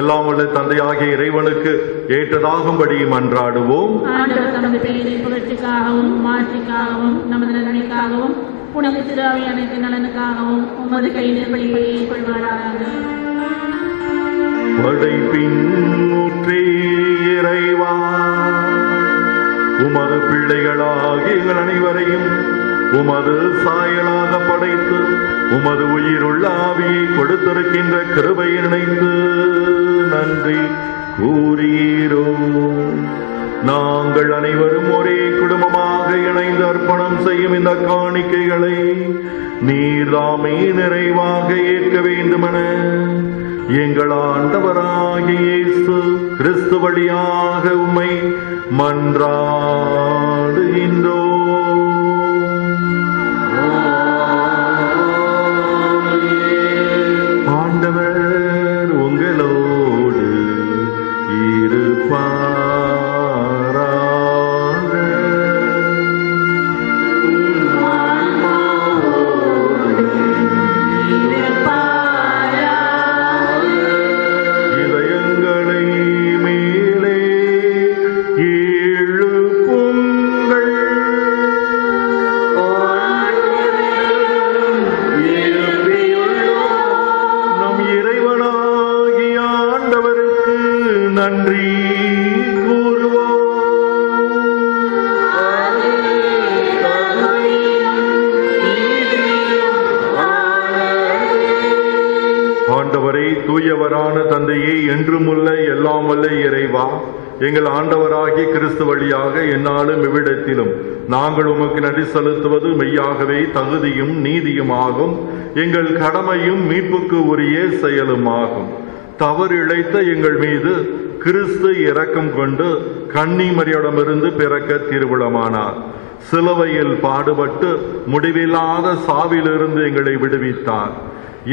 எல்லாம் உள்ள தந்தையாகிய இறைவனுக்கு ஏற்றதாகும்படி மன்றாடுவோம். நமது பெயரின் புகழ்ச்சிக்காகவும் மாட்சிக்காகவும் நமது நன்மைக்காகவும் புனித திரு அனைத்து நலனுக்காகவும் உமது கையில் பலியை கொள்வாராக. படைப்பின் ஊற்றே இறைவா, உமது பிள்ளைகளாகிய எங்கள் அனைவரையும் உமது சாயலாக படைத்து உமது உயிருள்ள ஆவியை கொடுத்திருக்கின்ற கிருபையை நினைத்து நன்றி கூறீரோ. நாங்கள் அனைவரும் ஒரே குடும்பமாக இணைந்து அர்ப்பணம் செய்யும் இந்த காணிக்கைகளை நீர்தாமே நிறைவாக ஏற்க வேண்டுமென எங்கள் ஆண்டவராகிய இயேசு கிறிஸ்து வழியாக உம்மை ஆண்டவர் உங்களோடு இருப்பாராக. இதயங்களை மேலே எழுப்புங்கள். நம் இறைவனாகிய ஆண்டவருக்கு நன்றி கூறுவோம். ஆண்டவரே, தூயவரான தந்தையே, என்றுமுள்ள எல்லாம் வல்ல இறைவா, எங்கள் ஆண்டவராகிய கிறிஸ்து வழியாக எந்நாளும் இவ்விடத்திலும் நாங்கள் உமக்கு நன்றி செலுத்துவது மெய்யாகவே தகுதியும் நீதியுமாகும், எங்கள் கடமையும் மீட்புக்கு உரிய செயலுமாகும். தவறு இழைத்த எங்கள் மீது கிறிஸ்து இரக்கம் கொண்டு கன்னி மரியாளிடமிருந்து பிறக்க திருவுளமானார். சிலுவையில் பாடுபட்டு முடிவில்லாத சாவிலிருந்து எங்களை விடுவித்தார்.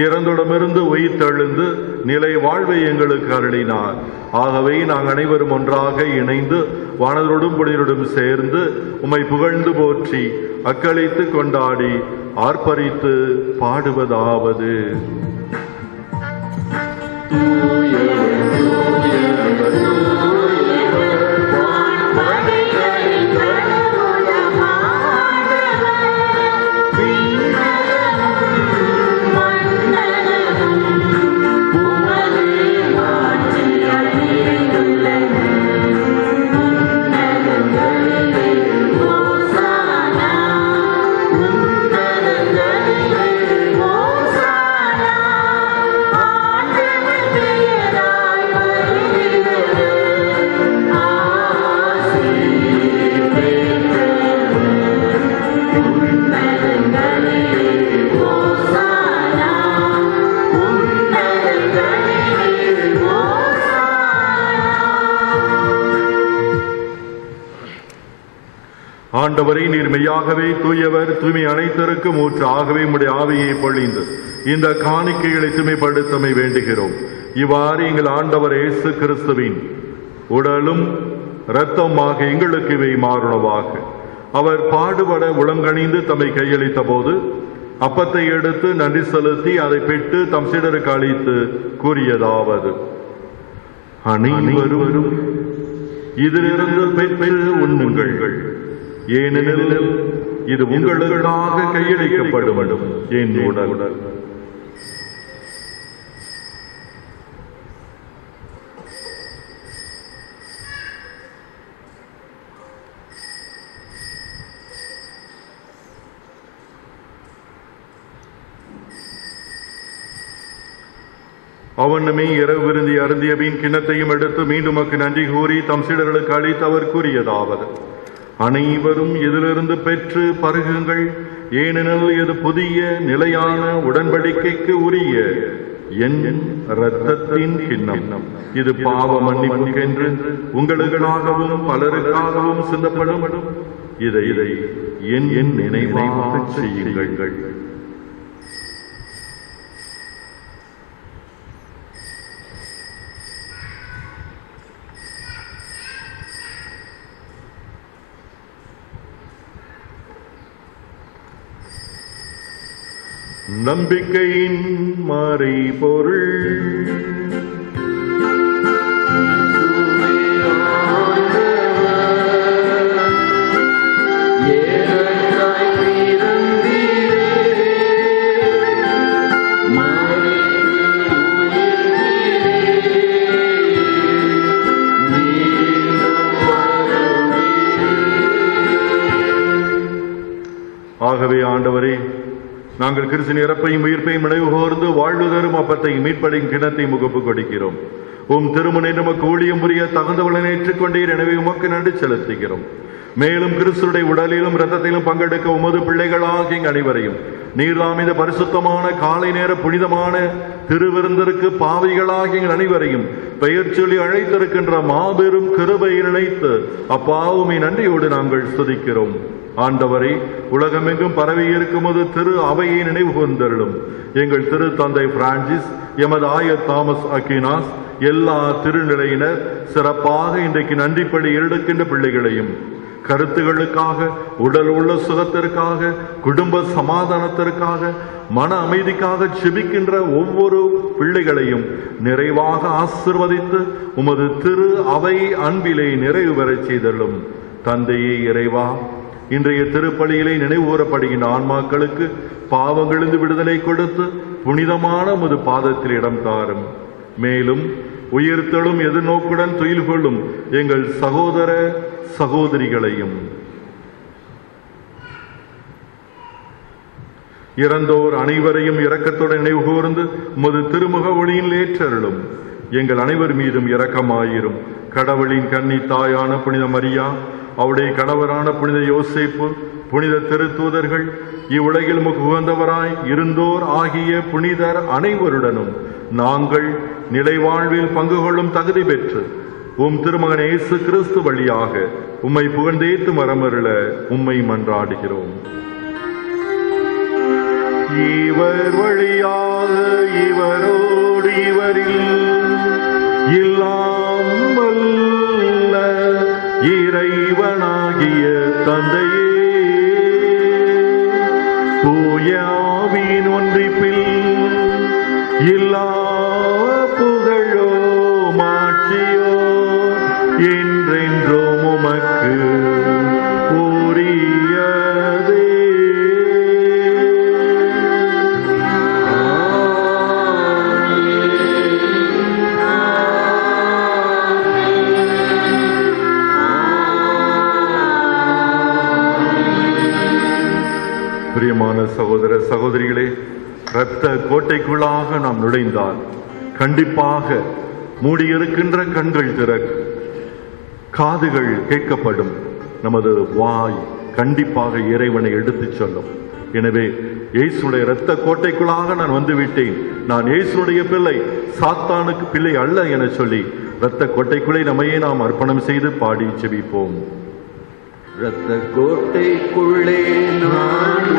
இறந்தோடமிருந்து உயிர்த்தெழுந்து நிலை வாழ்வை எங்களுக்கு அருளினார். ஆகவே நாங்கள் அனைவரும் ஒன்றாக இணைந்து வானரோடும் புனிதரோடும் சேர்ந்து உம்மை புகழ்ந்து போற்றி அக்களித்து கொண்டாடி ஆர்ப்பரித்து பாடுவதாவது: ஆண்டவரை, நீர் மெய்யாகவே தூயவர், தூய்மை அனைத்தருக்கும் ஊற்று. ஆகவே உம்முடைய ஆவியை பொழிந்து இந்த காணிக்கைகளை தூய்மைப்படுத்தமை வேண்டுகிறோம். இவ்வாறு எங்கள் ஆண்டவர் இயேசு கிறிஸ்துவின் உடலும் இரத்தமாக எங்களுக்கு இவை மாறுணவாக. அவர் பாடுபட உளங்கணிந்து தம்மை கையளித்த போது அப்பத்தை எடுத்து நன்றி செலுத்தி அதை பெற்று தம் சீடருக்கு அளித்து கூறியதாவது: அனைவரும் இதிலிருந்து பெற்று உண்ணுங்கள், ஏனெனில் இது உங்களுக்காக கையளிக்கப்படும் என் உடல். அவனுமே இரவு விருந்தி அருந்தியபின் கிண்ணத்தையும் எடுத்து மீண்டும் நன்றி கூறி தம் சீடர்களுக்கு அளித்து அவர் கூறியதாவது: அனைவரும் இதிலிருந்து பெற்று பருகுங்கள், ஏனெனில் இது புதிய நிலையான உடன்படிக்கைக்கு உரிய என் இரத்தத்தின் கிண்ணம். இது பாவ மன்னிப்புக்கென்று உங்களுக்காகவும் பலருக்காகவும் சிந்தப்படும். இதை என் நினைவாக செய்யுங்கள். நம்பிக்கையின் மறைபொருள். ஆகவே ஆண்டவரே, நாங்கள் கிறிஸ்தின் இறப்பையும் உயிர்ப்பையும் நினைவு கூர்ந்து வாழ்வு தரும் அப்பத்தையும் மீட்படையும் கிணத்தை முகப்பு கொடுக்கிறோம். உம் திருமுனை நமக்கு ஊழியம் புரிய தகுந்தவளை ஏற்றுக்கொண்டீர், எனவே உமக்கு நன்றி செலுத்துகிறோம். மேலும் கிறிஸ்துடைய உடலிலும் இரத்தத்திலும் பங்கெடுக்க உமது பிள்ளைகளாகிய எங்கள் அனைவரையும் நீர்தாம் இந்த பரிசுத்தமான காலை நேர புனிதமான திருவிருந்திற்கு பாவிகளாகிய எங்கள் அனைவரையும் பெயர் சொல்லி அழைத்திருக்கின்ற மாபெரும் கிருபையை நினைத்து அப்பாவுமை நன்றியோடு நாங்கள் ஸ்துதிக்கிறோம். ஆண்டவரை, உலகமெங்கும் பரவி இருக்கும்போது திரு அவையை நினைவு கூர்ந்தருளும். எங்கள் திரு தந்தை பிரான்சிஸ், எமது ஆயர் தாமஸ் அக்கினாஸ், எல்லா திருநிலையினர், சிறப்பாக இன்றைக்கு நன்றிப்படி எடுக்கின்ற பிள்ளைகளையும் கருத்துகளுக்காக, உடல் உள்ள சுகத்திற்காக, குடும்ப சமாதானத்திற்காக, மன அமைதிக்காக செபிக்கின்ற ஒவ்வொரு பிள்ளைகளையும் நிறைவாக ஆசிர்வதித்து உமது திரு அவை அன்பிலே நிறைவு பெறச் செய்தள்ளும். தந்தையே இறைவா, இன்றைய திருப்பலியிலே நினைவு கூறப்படுகின்ற ஆன்மாக்களுக்கு பாவங்களிலிருந்து விடுதலை கொடுத்து புனிதமான உமது பாதத்தில் இடம் தாரும். மேலும் உயிர்த்தெழும் எதிர்நோக்குடன் துயில் கொள்ளும் எங்கள் சகோதர சகோதரிகளையும் இறந்தோர் அனைவரையும் இரக்கத்துடன் நினைவு கூர்ந்து உமது திருமுக ஒளியில் ஏற்றருளும். எங்கள் அனைவர் மீதும் இரக்கமாயிரும். கடவுளின் கன்னி தாயான புனித மரியா, அவருடைய கணவரான புனித யோசேப்பு, புனித திருத்தூதர்கள், இவ்வுலகில் உகந்தவராய் இருந்தோர் ஆகிய புனிதர் அனைவருடனும் நாங்கள் நிலைவாழ்வில் பங்கு கொள்ளும் தகுதி பெற்று உம் திருமகன் இயேசு கிறிஸ்து வழியாக உம்மை புகழ்ந்தேத்து மரமருள உம்மை மன்றாடுகிறோம். இவர் வழியாக இவரோடு இவரில் எல்லாம் வல்ல இறைவனாகிய தந்தையே, தூய ஆவியின் ஒன்றிப்பில் எல்லா புகழோ மாட்சியோ என்றென்றும் உமக்கு உரியதே. பிரியமான சகோதர சகோதரிகளே, இரத்த கோட்டைக்குள்ளாக நாம் நுழைந்தால் கண்டிப்பாக மூடியிருக்கின்ற கண்கள் திறக்கும், காதுகள் கேட்கப்படும், நமது வாய் கண்டிப்பாக இறைவனை எடுத்துச் சொல்லும். எனவே இயேசுடைய இரத்த கோட்டைக்குள்ளாக நான் வந்துவிட்டேன், நான் இயேசுடைய பிள்ளை, சாத்தானுக்கு பிள்ளை அல்ல என சொல்லி இரத்த கோட்டைக்குள்ளே நம்மையே நாம் அர்ப்பணம் செய்து பாடி செபிப்போம். இரத்த கோட்டைக்குள்ளே நான்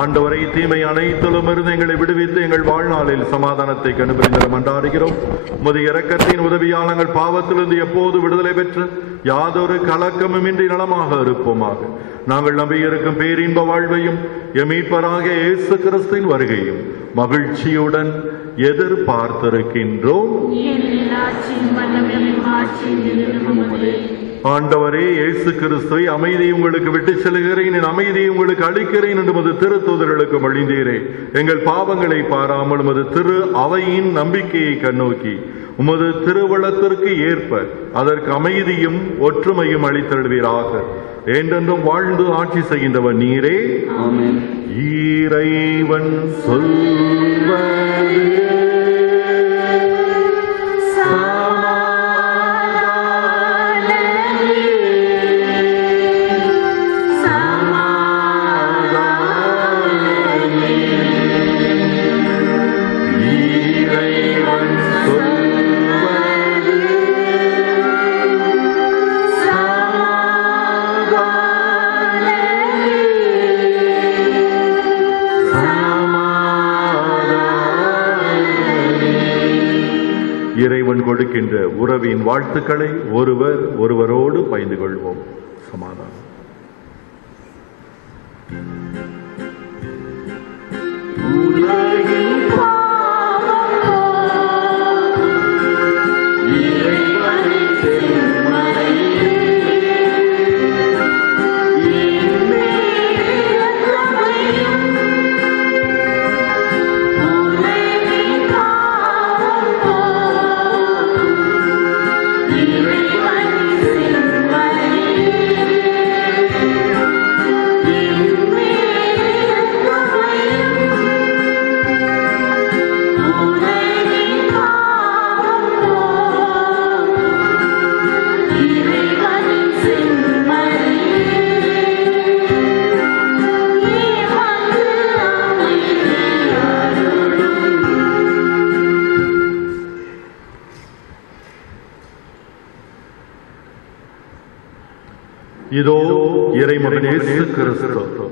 ஆண்டவரை தீமை அனைத்திலும் இருந்து எங்களை விடுவித்து எங்கள் வாழ்நாளில் சமாதானத்தை கண்டுபிடித்து மன்றாடுகிறோம். உமது இரக்கத்தின் உதவியால் நாங்கள் பாவத்திலிருந்து எப்போது விடுதலை பெற்று யாதொரு கலக்கமுமின்றி நலமாக இருப்போமாக. நாங்கள் நம்பியிருக்கும் பேரின்ப வாழ்வையும் எமீட்பராக இயேசு கிறிஸ்துவின் வருகையும் மகிழ்ச்சியுடன் எதிர்பார்த்திருக்கின்றோம். ஆட்சியும் என்றென்றும் உமதே. ஆண்டவரே இயேசு கிறிஸ்துவை அமைதியை உங்களுக்கு விட்டுச் செல்கிறேன், என் அமைதியை உங்களுக்கு அளிக்கிறேன் என்று உமது திருத்தூதர்களுக்கு மொழிந்தீரே. எங்கள் பாவங்களை பாராமல் உமது திரு அவையின் நம்பிக்கையை கண்ணோக்கி உமது திருவளத்திற்கு ஏற்ப அதற்கு அமைதியும் ஒற்றுமையும் அளித்தருள்வீராக. என்றென்றும் வாழ்ந்து ஆட்சி செய்கின்றவர் நீரே. ஆமென். இறைவன் சொல்வது இறைவன் கொடுக்கின்ற உறவின் வாழ்த்துக்களை ஒருவர் ஒருவரோடு பகிர்ந்து கொள்வோம். சமாதானம். இதோ இறைமகன் இயேசு கிறிஸ்து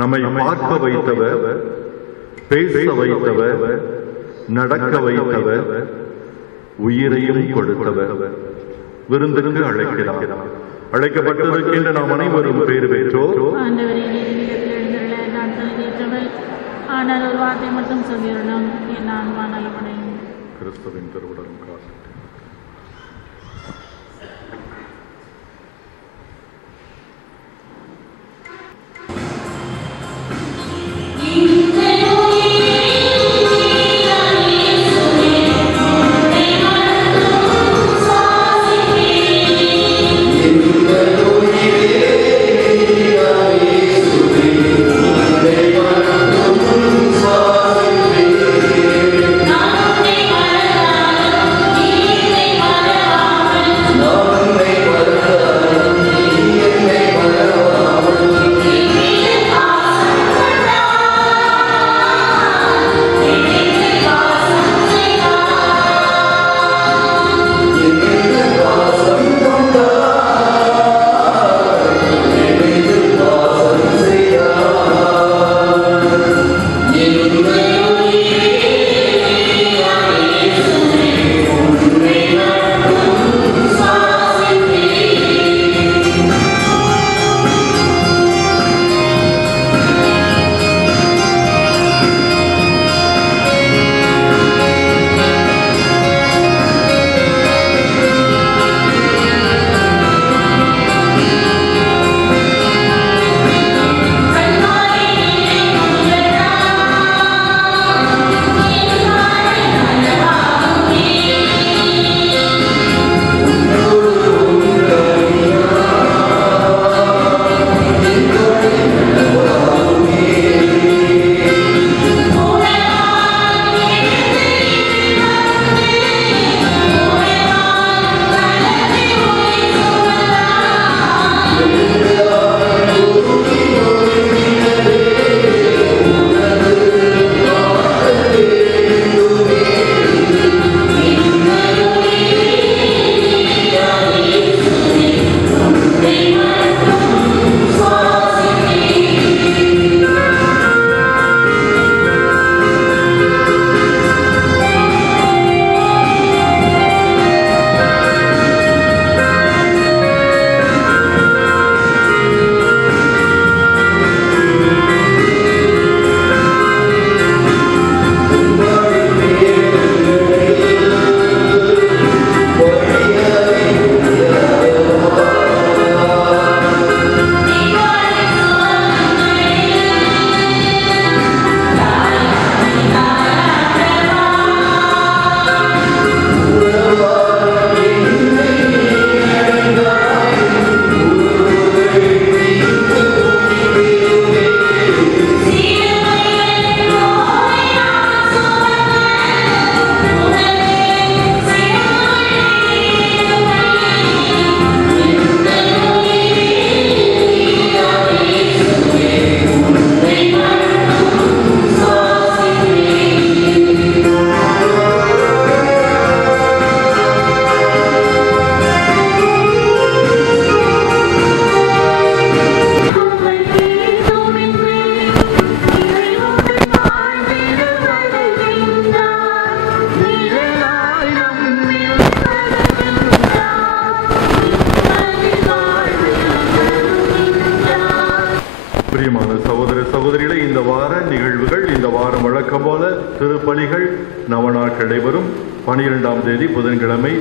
நம்மை பார்க்க வைத்தவர், பேச வைத்தவர், நடக்க வைத்தவர், உயிரையும் கொடுத்தவர். விருந்துக்கு அழைக்கிறார். அழைக்கப்பட்டிருக்கின்ற நாம் அனைவரும் பேறு பெற்றோர். ஆண்டவரே, நீர் இல்லத்தில் எழுந்தருள நான் தகுதியற்றவள். ஆனால் ஒரு வார்த்தை மட்டும் சொல்லிடணும், என் ஆன்மா நலமடையும். கிறிஸ்துவின் திருவுடலும் காசு. Amen. திருப்பலிகள் நவநாள் நடைபெறும். 12ஆம் தேதி புதன்கிழமை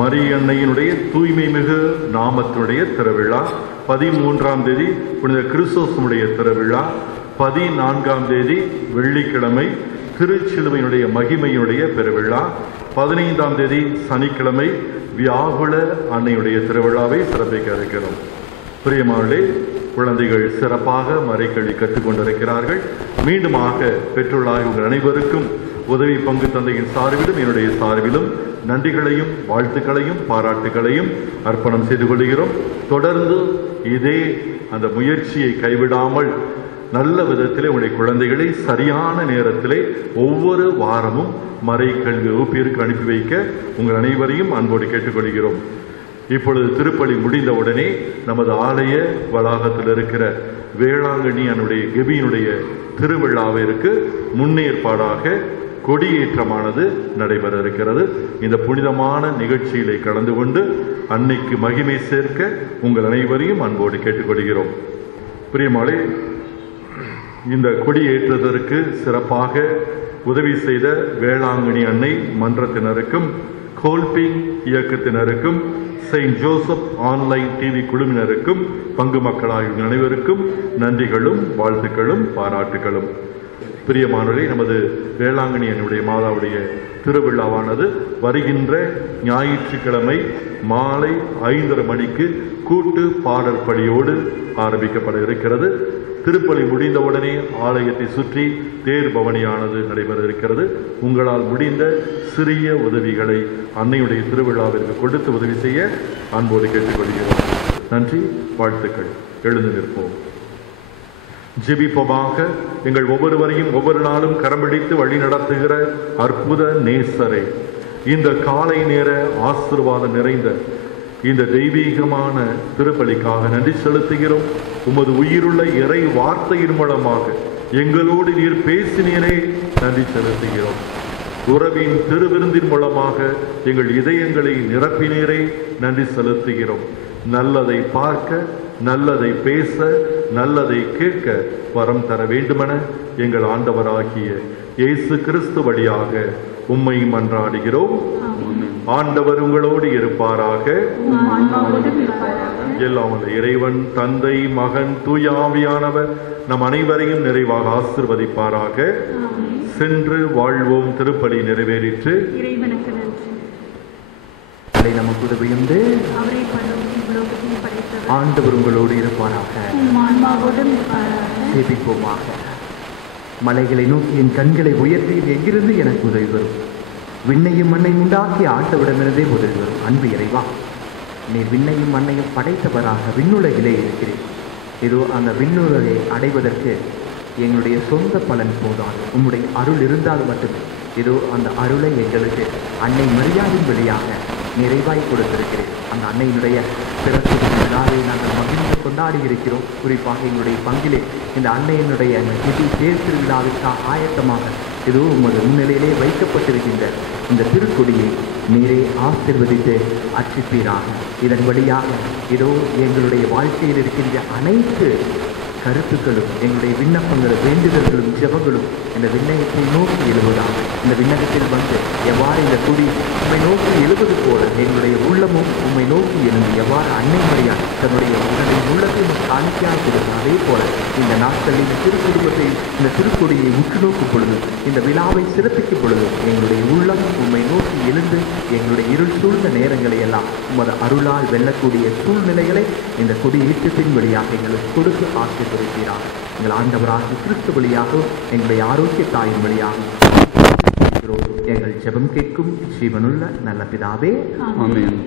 மரியன்னையினுடைய தூய்மை மிகு நாமத்தினுடைய திருவிழா. 13ஆம் தேதி புனித கிறிஸ்தோசனுடைய திருவிழா. 14ஆம் தேதி வெள்ளிக்கிழமை திருச்சிலுவையினுடைய மகிமையினுடைய பெருவிழா. 15ஆம் தேதி சனிக்கிழமை வியாகுல அன்னையுடைய திருவிழாவை சிறப்பிக்க இருக்கிறோம். பிரியமானே, குழந்தைகள் சிறப்பாக மறைக்கல்வி கற்றுக்கொண்டிருக்கிறார்கள். மீண்டுமாக பெற்றோர்களாக உங்கள் அனைவருக்கும் உதவி பங்கு தந்தையின் சார்பிலும் என்னுடைய சார்பிலும் நன்றிகளையும் வாழ்த்துக்களையும் பாராட்டுகளையும் அர்ப்பணம் செய்து கொள்கிறோம். தொடர்ந்து இதே அந்த முயற்சியை கைவிடாமல் நல்ல விதத்திலே உங்களுடைய குழந்தைகளை சரியான நேரத்திலே ஒவ்வொரு வாரமும் மறைக்கல்வி வகுப்பிற்கு அனுப்பி வைக்க உங்கள் அனைவரையும் அன்போடு கேட்டுக்கொள்கிறோம். இப்பொழுது திருப்பலி முடிந்தவுடனே நமது ஆலய வளாகத்தில் இருக்கிற வேளாங்கண்ணி அன்னுடைய கெபியினுடைய திருவிழாவிற்கு முன்னேற்பாடாக கொடியேற்றமானது நடைபெற இருக்கிறது. இந்த புனிதமான நிகழ்ச்சியிலே கலந்து கொண்டு அன்னைக்கு மகிமை சேர்க்க உங்கள் அனைவரையும் அன்போடு கேட்டுக்கொள்கிறோம். பிரியமாளே, இந்த கொடியேற்றுவதற்கு சிறப்பாக உதவி செய்த வேளாங்கண்ணி அன்னை மன்றத்தினருக்கும் கோல்பிங் இயக்கத்தினருக்கும் செயின்ட் ஜோசப் ஆன்லைன் டிவி குழுவினருக்கும் பங்கு மக்களாகிய அனைவருக்கும் நன்றிகளும் வாழ்த்துக்களும் பாராட்டுகளும். பிரியமானவர்களே, நமது வேளாங்கண்ணி அன்னையுடைய மாதாவுடைய திருவிழாவானது வருகின்ற ஞாயிற்றுக்கிழமை மாலை 5:30 மணிக்கு கூட்டு பாடல் பலியோடு ஆரம்பிக்கப்பட இருக்கிறது. திருப்பலி முடிந்தவுடனே ஆலயத்தை சுற்றி தேர் பவனியானது நடைபெற இருக்கிறது. உங்களால் முடிந்த சிறிய உதவிகளை அன்னையுடைய திருவிழாவிற்கு கொடுத்து உதவி செய்ய அன்போடு கேட்டுக்கொள்கிறோம். நன்றி, வாழ்த்துக்கள். எழுந்து நிற்போம். ஜெபிப்போமாக. எங்கள் ஒவ்வொருவரையும் ஒவ்வொரு நாளும் கரம்பிடித்து வழி நடத்துகிற அற்புத நேசரே, இந்த காலை நேர ஆசீர்வாதம் நிறைந்த இந்த தெய்வீகமான திருப்பலிக்காக நன்றி செலுத்துகிறோம். உமது உயிருள்ள இறை வார்த்தையின் மூலமாக எங்களோடு நீர் பேசினீரே, நன்றி செலுத்துகிறோம். உறவின் திருவிருந்தின் மூலமாக எங்கள் இதயங்களை நிரப்பினீரே, நன்றி செலுத்துகிறோம். நல்லதை பார்க்க, நல்லதை பேச, நல்லதை கேட்க வரம் தர வேண்டுமென எங்கள் ஆண்டவராகிய இயேசு கிறிஸ்து வழியாக உம்மை மன்றாடுகிறோம். ஆண்டவர் உங்களோடு இருப்பாராக. எல்லாம் வல்ல இறைவன் தந்தை, மகன், தூய ஆவியானவர் நம் அனைவரையும் நிறைவாக ஆசீர்வதிப்பாராக. சென்று வாழ்வோம். திருப்பலி நிறைவேறிற்று. நமக்கு உதவியுண்டு. ஆண்டவர் உங்களோடு இருப்பாராக. ஜெபிப்போமாக. மலைகளை நோக்கி என் கண்களை உயர்த்தி எங்கிருந்து எனக்கு உதவி வரும்? விண்ணையும் மண்ணையும் உண்டாக்கி ஆண்டவிடமிருந்தே உதவி வரும். அன்பு இறைவா, நீர் விண்ணையும் மண்ணையும் படைத்தவராக விண்ணுலகிலே இருக்கிறேன். இதோ அந்த விண்ணுலகை அடைவதற்கு எங்களுடைய சொந்த பலன் போதாது, உம்முடைய அருள் இருந்தால் மட்டுமே. இதோ அந்த அருளை எங்களுக்கு அன்னை மரியாதையின் வழியாக நிறைவாய் கொடுத்திருக்கிறேன். அந்த அன்னையினுடைய பிறப்பு விழாவை நாங்கள் மகிழ்ந்து கொண்டாடி இருக்கிறோம். குறிப்பாக எங்களுடைய பங்கிலே இந்த அன்னையினுடைய தேர் திருவிழாவிற்காக ஆயத்தமாக இதோ உமது முன்னிலையிலே வைக்கப்பட்டிருக்கின்ற இந்த திருக்கொடியை நீரே ஆசீர்வதித்து அர்ச்சிப்பீராக. இதன் வழியாக இதோ எங்களுடைய வாழ்க்கையில் இருக்கின்ற அனைத்து கருத்துக்களும், எங்களுடைய விண்ணப்பங்களும், வேண்டுதல்களும், ஜெபங்களும் இந்த விண்ணகத்தை நோக்கி எழுவதாக. இந்த விண்ணகத்தில் வந்து எவ்வாறு இந்த கொடி உம்மை நோக்கி எழுவது போல எங்களுடைய உள்ளமும் உம்மை நோக்கி எழுந்து எவ்வாறு அன்னை மரியாள் தன்னுடைய உள்ளத்தை காணிக்கையாக கொடுக்கும், அதே போல இந்த நாட்களில் இந்த திருக்குடும்பத்தை, இந்த திருக்கொடியை உற்று நோக்கும் பொழுது, இந்த விழாவை சிறப்பிக்கும் பொழுது எங்களுடைய உள்ளம் உம்மை நோக்கி எழுந்து எங்களுடைய இருள் சூழ்ந்த நேரங்களை எல்லாம் உமது அருளால் வெல்லக்கூடிய சூழ்நிலைகளை இந்த கொடியேற்றத்தின் வழியாக எங்களுக்கு கொடுத்து ஆசீர்வதிப்பீராக. எங்கள் ஆண்டவராகிய கிறிஸ்து வழியாகவும் எங்களுடைய ஆரோக்கிய தாயின் வழியாகவும் எங்கள் ஜெபம் கேட்கும் ஜீவனுள்ள நல்ல பிதாவே, ஆமென்.